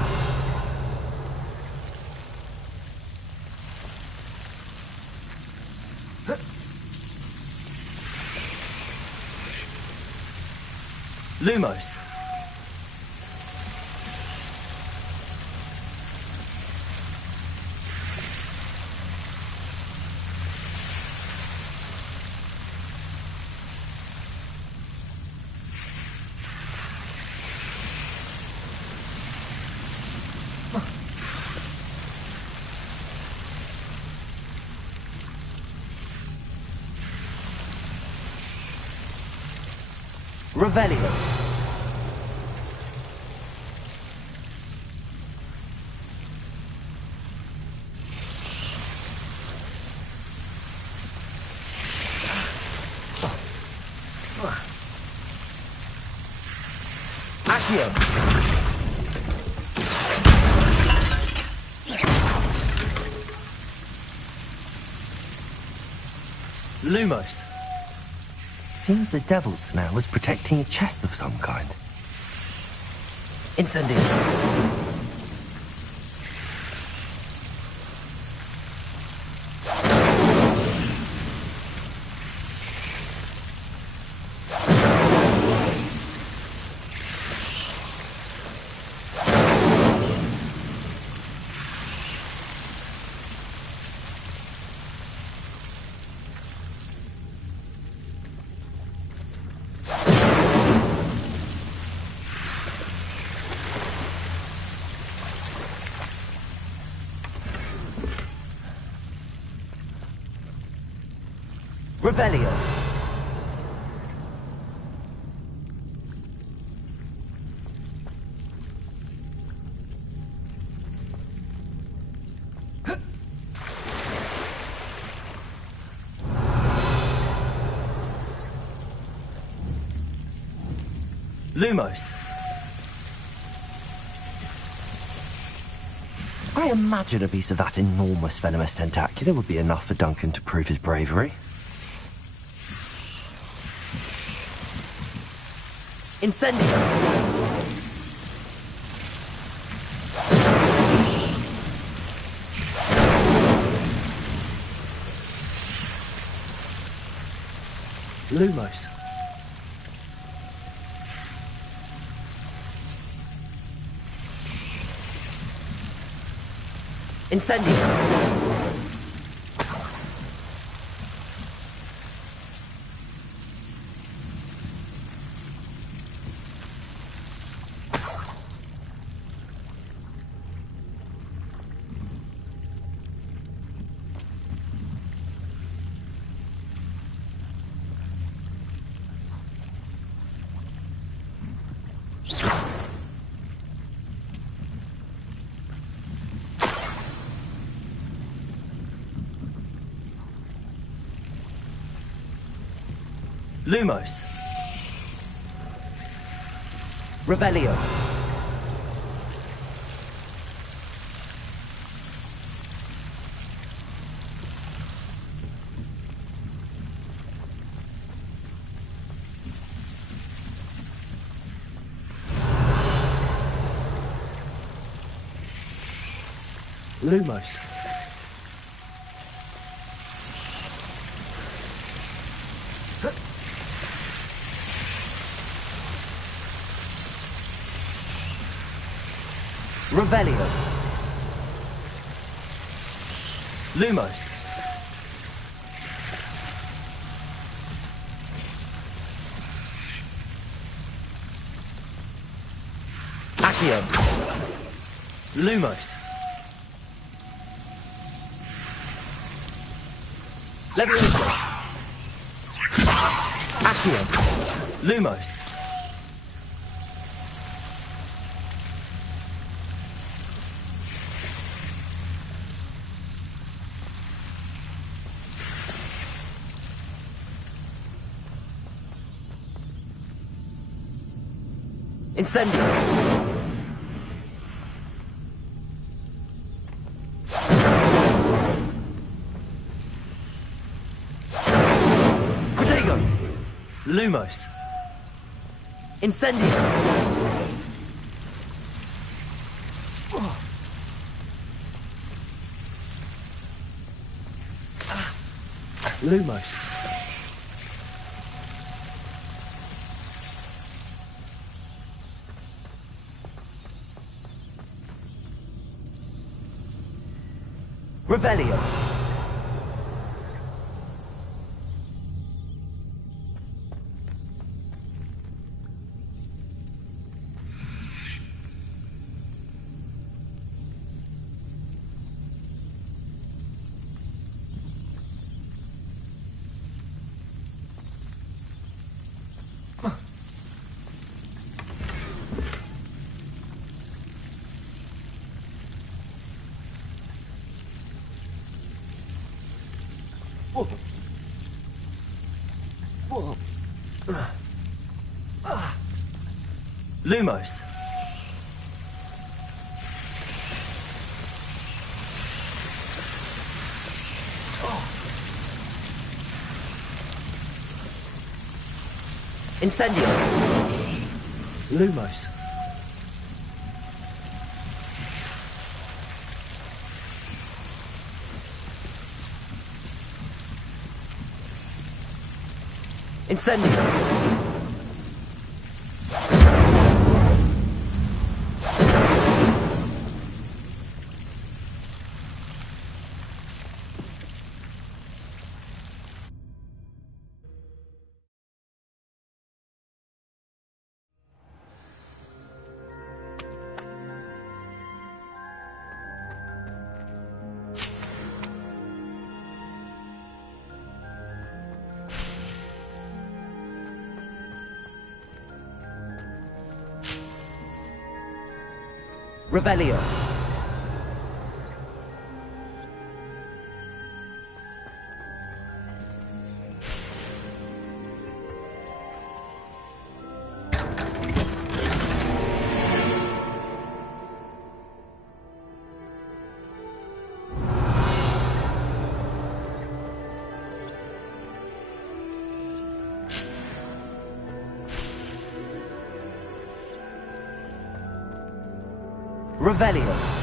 Lumos. Revelio. Accio. Lumos. Seems the devil's snare was protecting a chest of some kind. Incendio. Revelio. Lumos. I imagine a piece of that enormous venomous tentacula would be enough for Duncan to prove his bravery. Incendio! Lumos. Incendio! Lumos. Revelio. Lumos. Revelio. Lumos. Accio. Lumos. Levioso. Accio. Lumos. Incendio! Protego! Lumos! Incendio! Lumos! Revelio. Lumos. Incendio. Lumos. Incendio. Revelio. Revelio.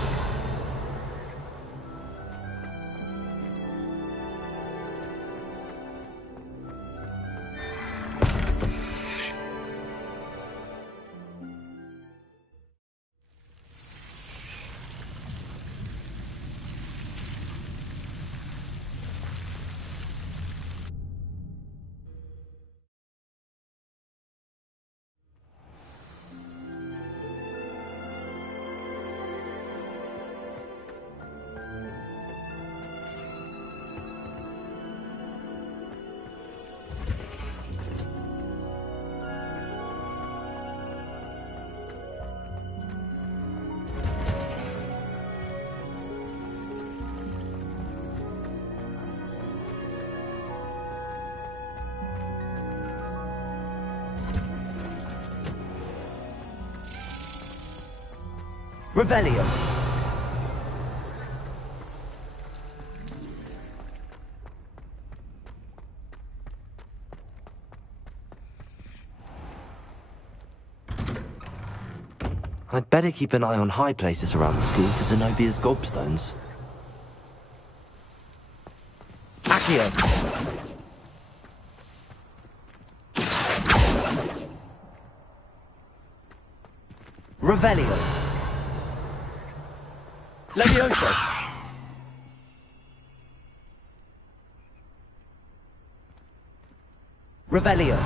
Revelio. I'd better keep an eye on high places around the school for Zenobia's gobstones. Accio! Revelio! Levioso! Revelio!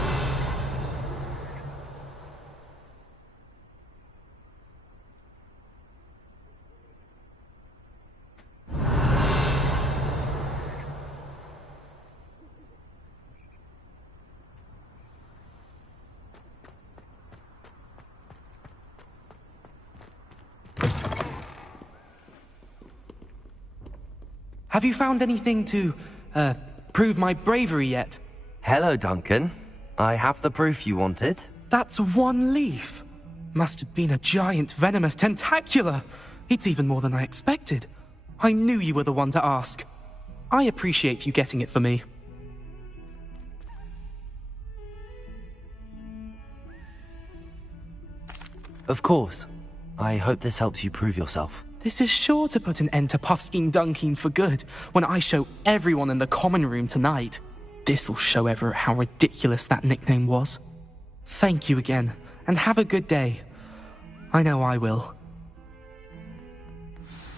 Have you found anything to, prove my bravery yet? Hello, Duncan. I have the proof you wanted. That's one leaf. Must have been a giant venomous tentacula. It's even more than I expected. I knew you were the one to ask. I appreciate you getting it for me. Of course. I hope this helps you prove yourself. This is sure to put an end to Puffskein Dunkeen for good when I show everyone in the common room tonight. This'll show Everett how ridiculous that nickname was. Thank you again, and have a good day. I know I will.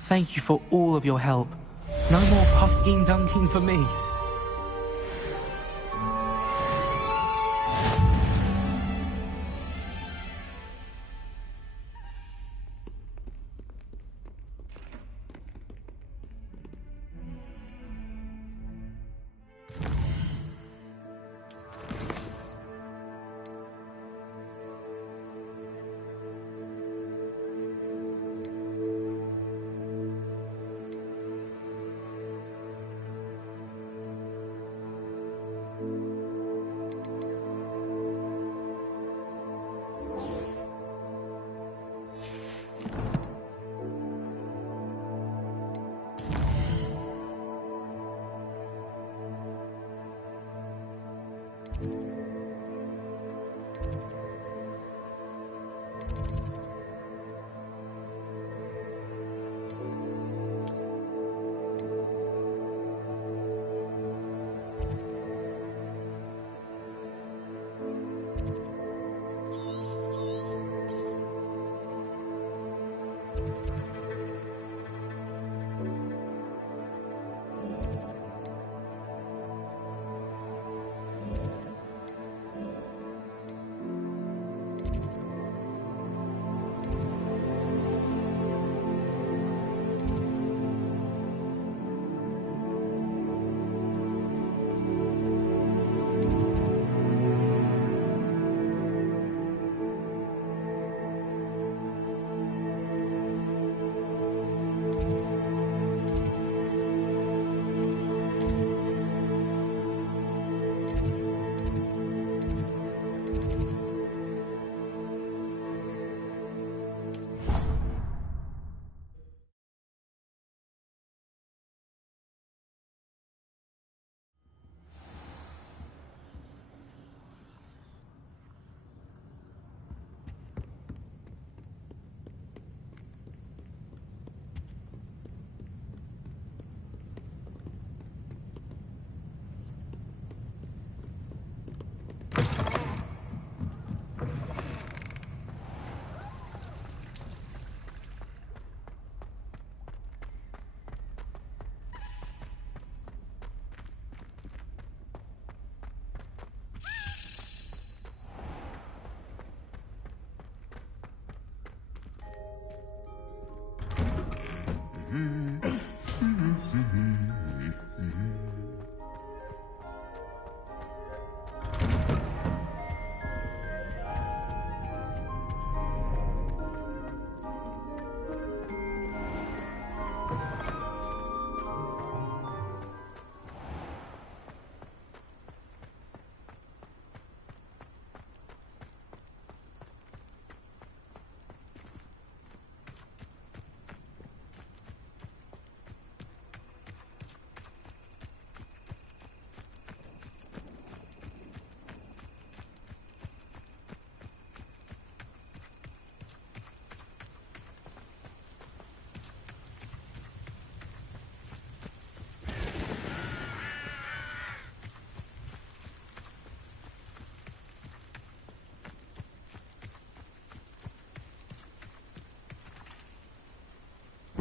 Thank you for all of your help. No more Puffskein Dunkeen for me.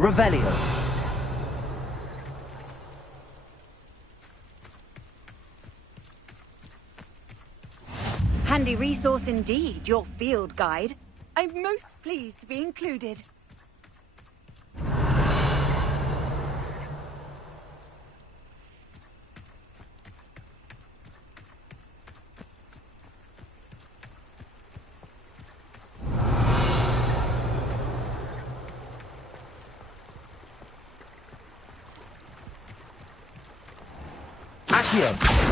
Revelio. Handy resource indeed, your field guide. I'm most pleased to be included. Accio.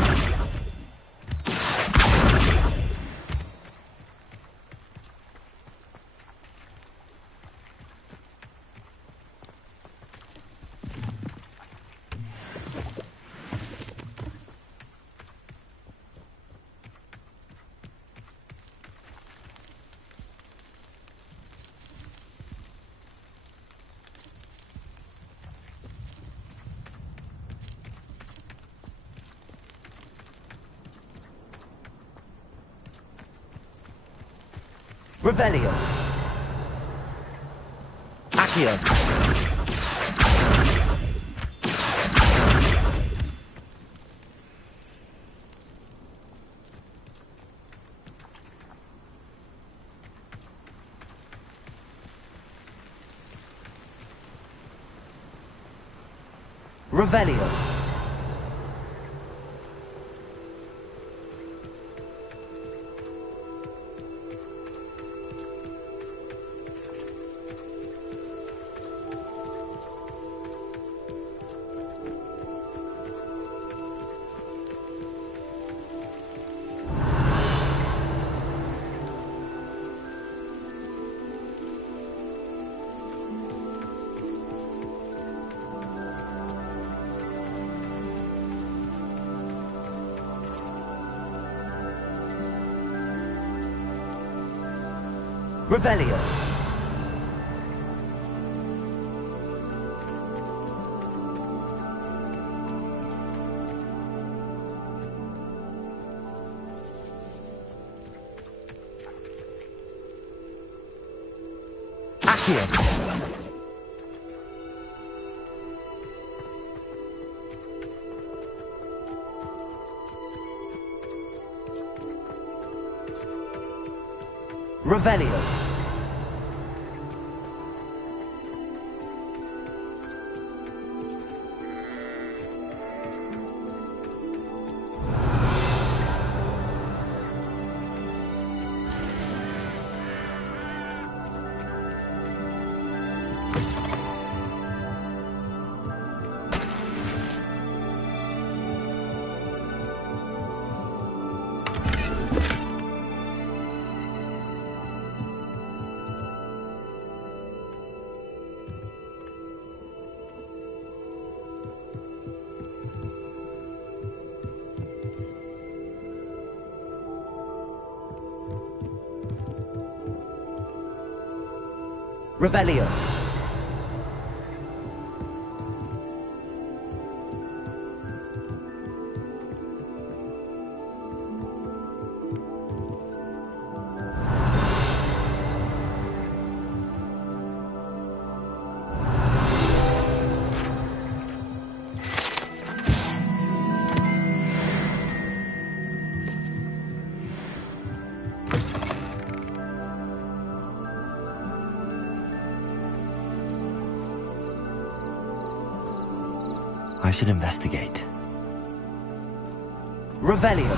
Revelio. Accio. Revelio. Revelio. Accio. Revelio. Revelio. I should investigate. Revelio.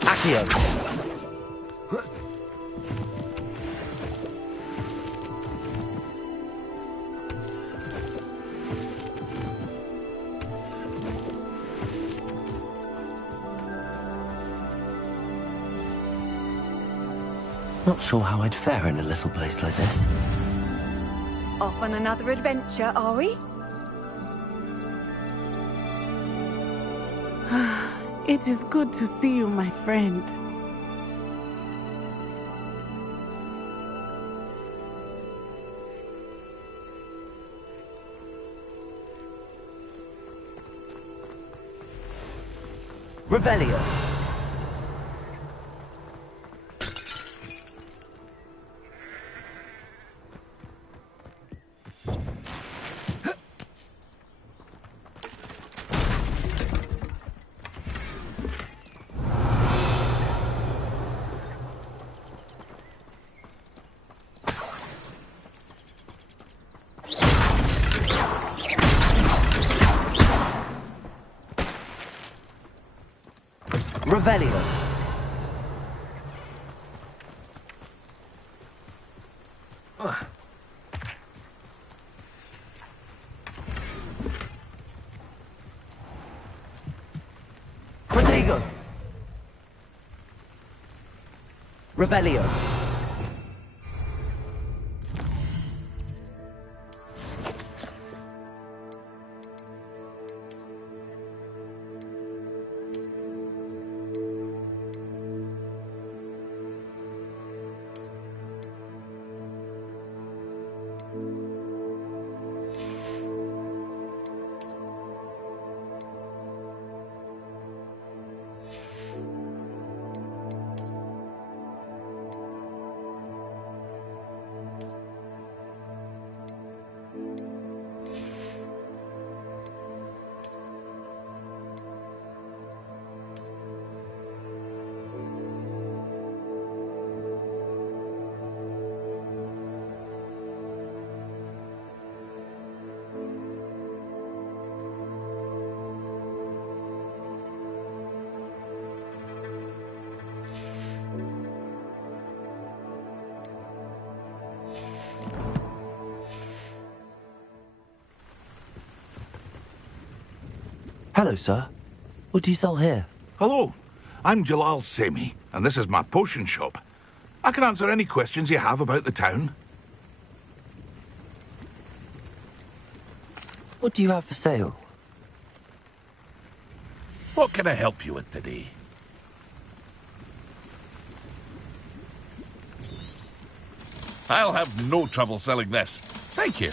Accio. Not sure how I'd fare in a little place like this. Off on another adventure, are we? It is good to see you, my friend. Revelio. Revelio. Protego. Revelio. Hello, sir. What do you sell here? Hello, I'm Jalal Semi, and this is my potion shop. I can answer any questions you have about the town. What do you have for sale? What can I help you with today? I'll have no trouble selling this. Thank you.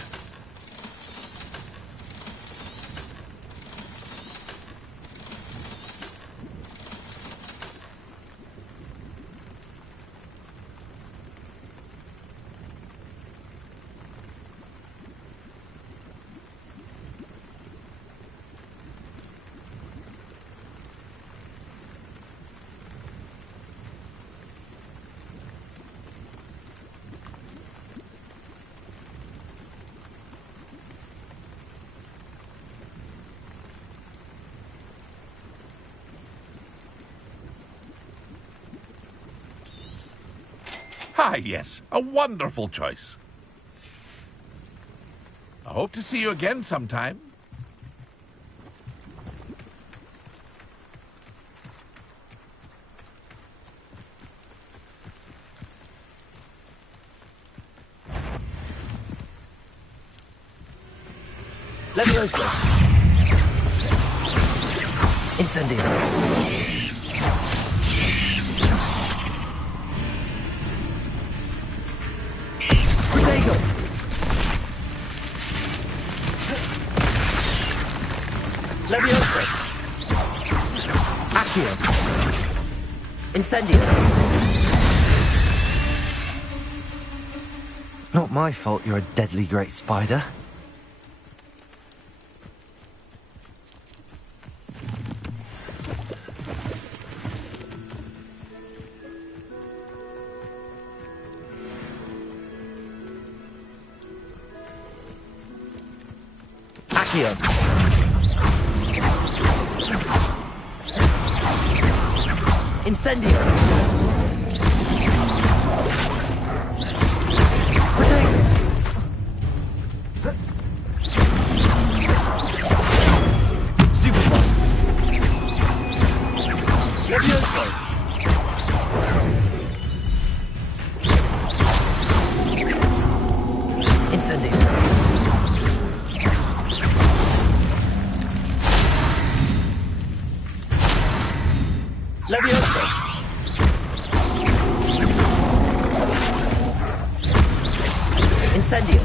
Ah, yes, a wonderful choice. I hope to see you again sometime. Levioso. Incendio. Protego. Levioso. Accio. Incendio. Not my fault you're a deadly great spider. Accio. Incendio. Protego. Stupid one. Levioso. Incendio. Levioso. Incendio.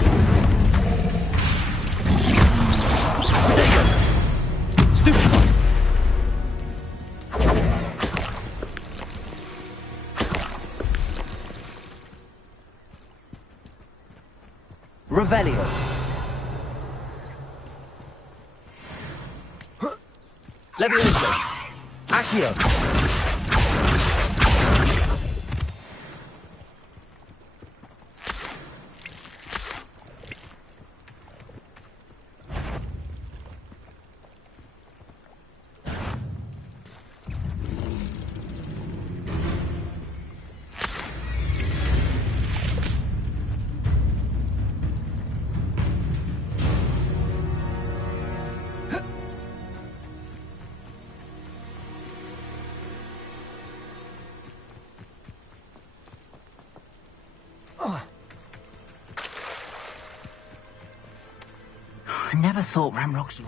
Protego. Stupid one. Revelio. Levioso. Accio. I never thought Ramrocks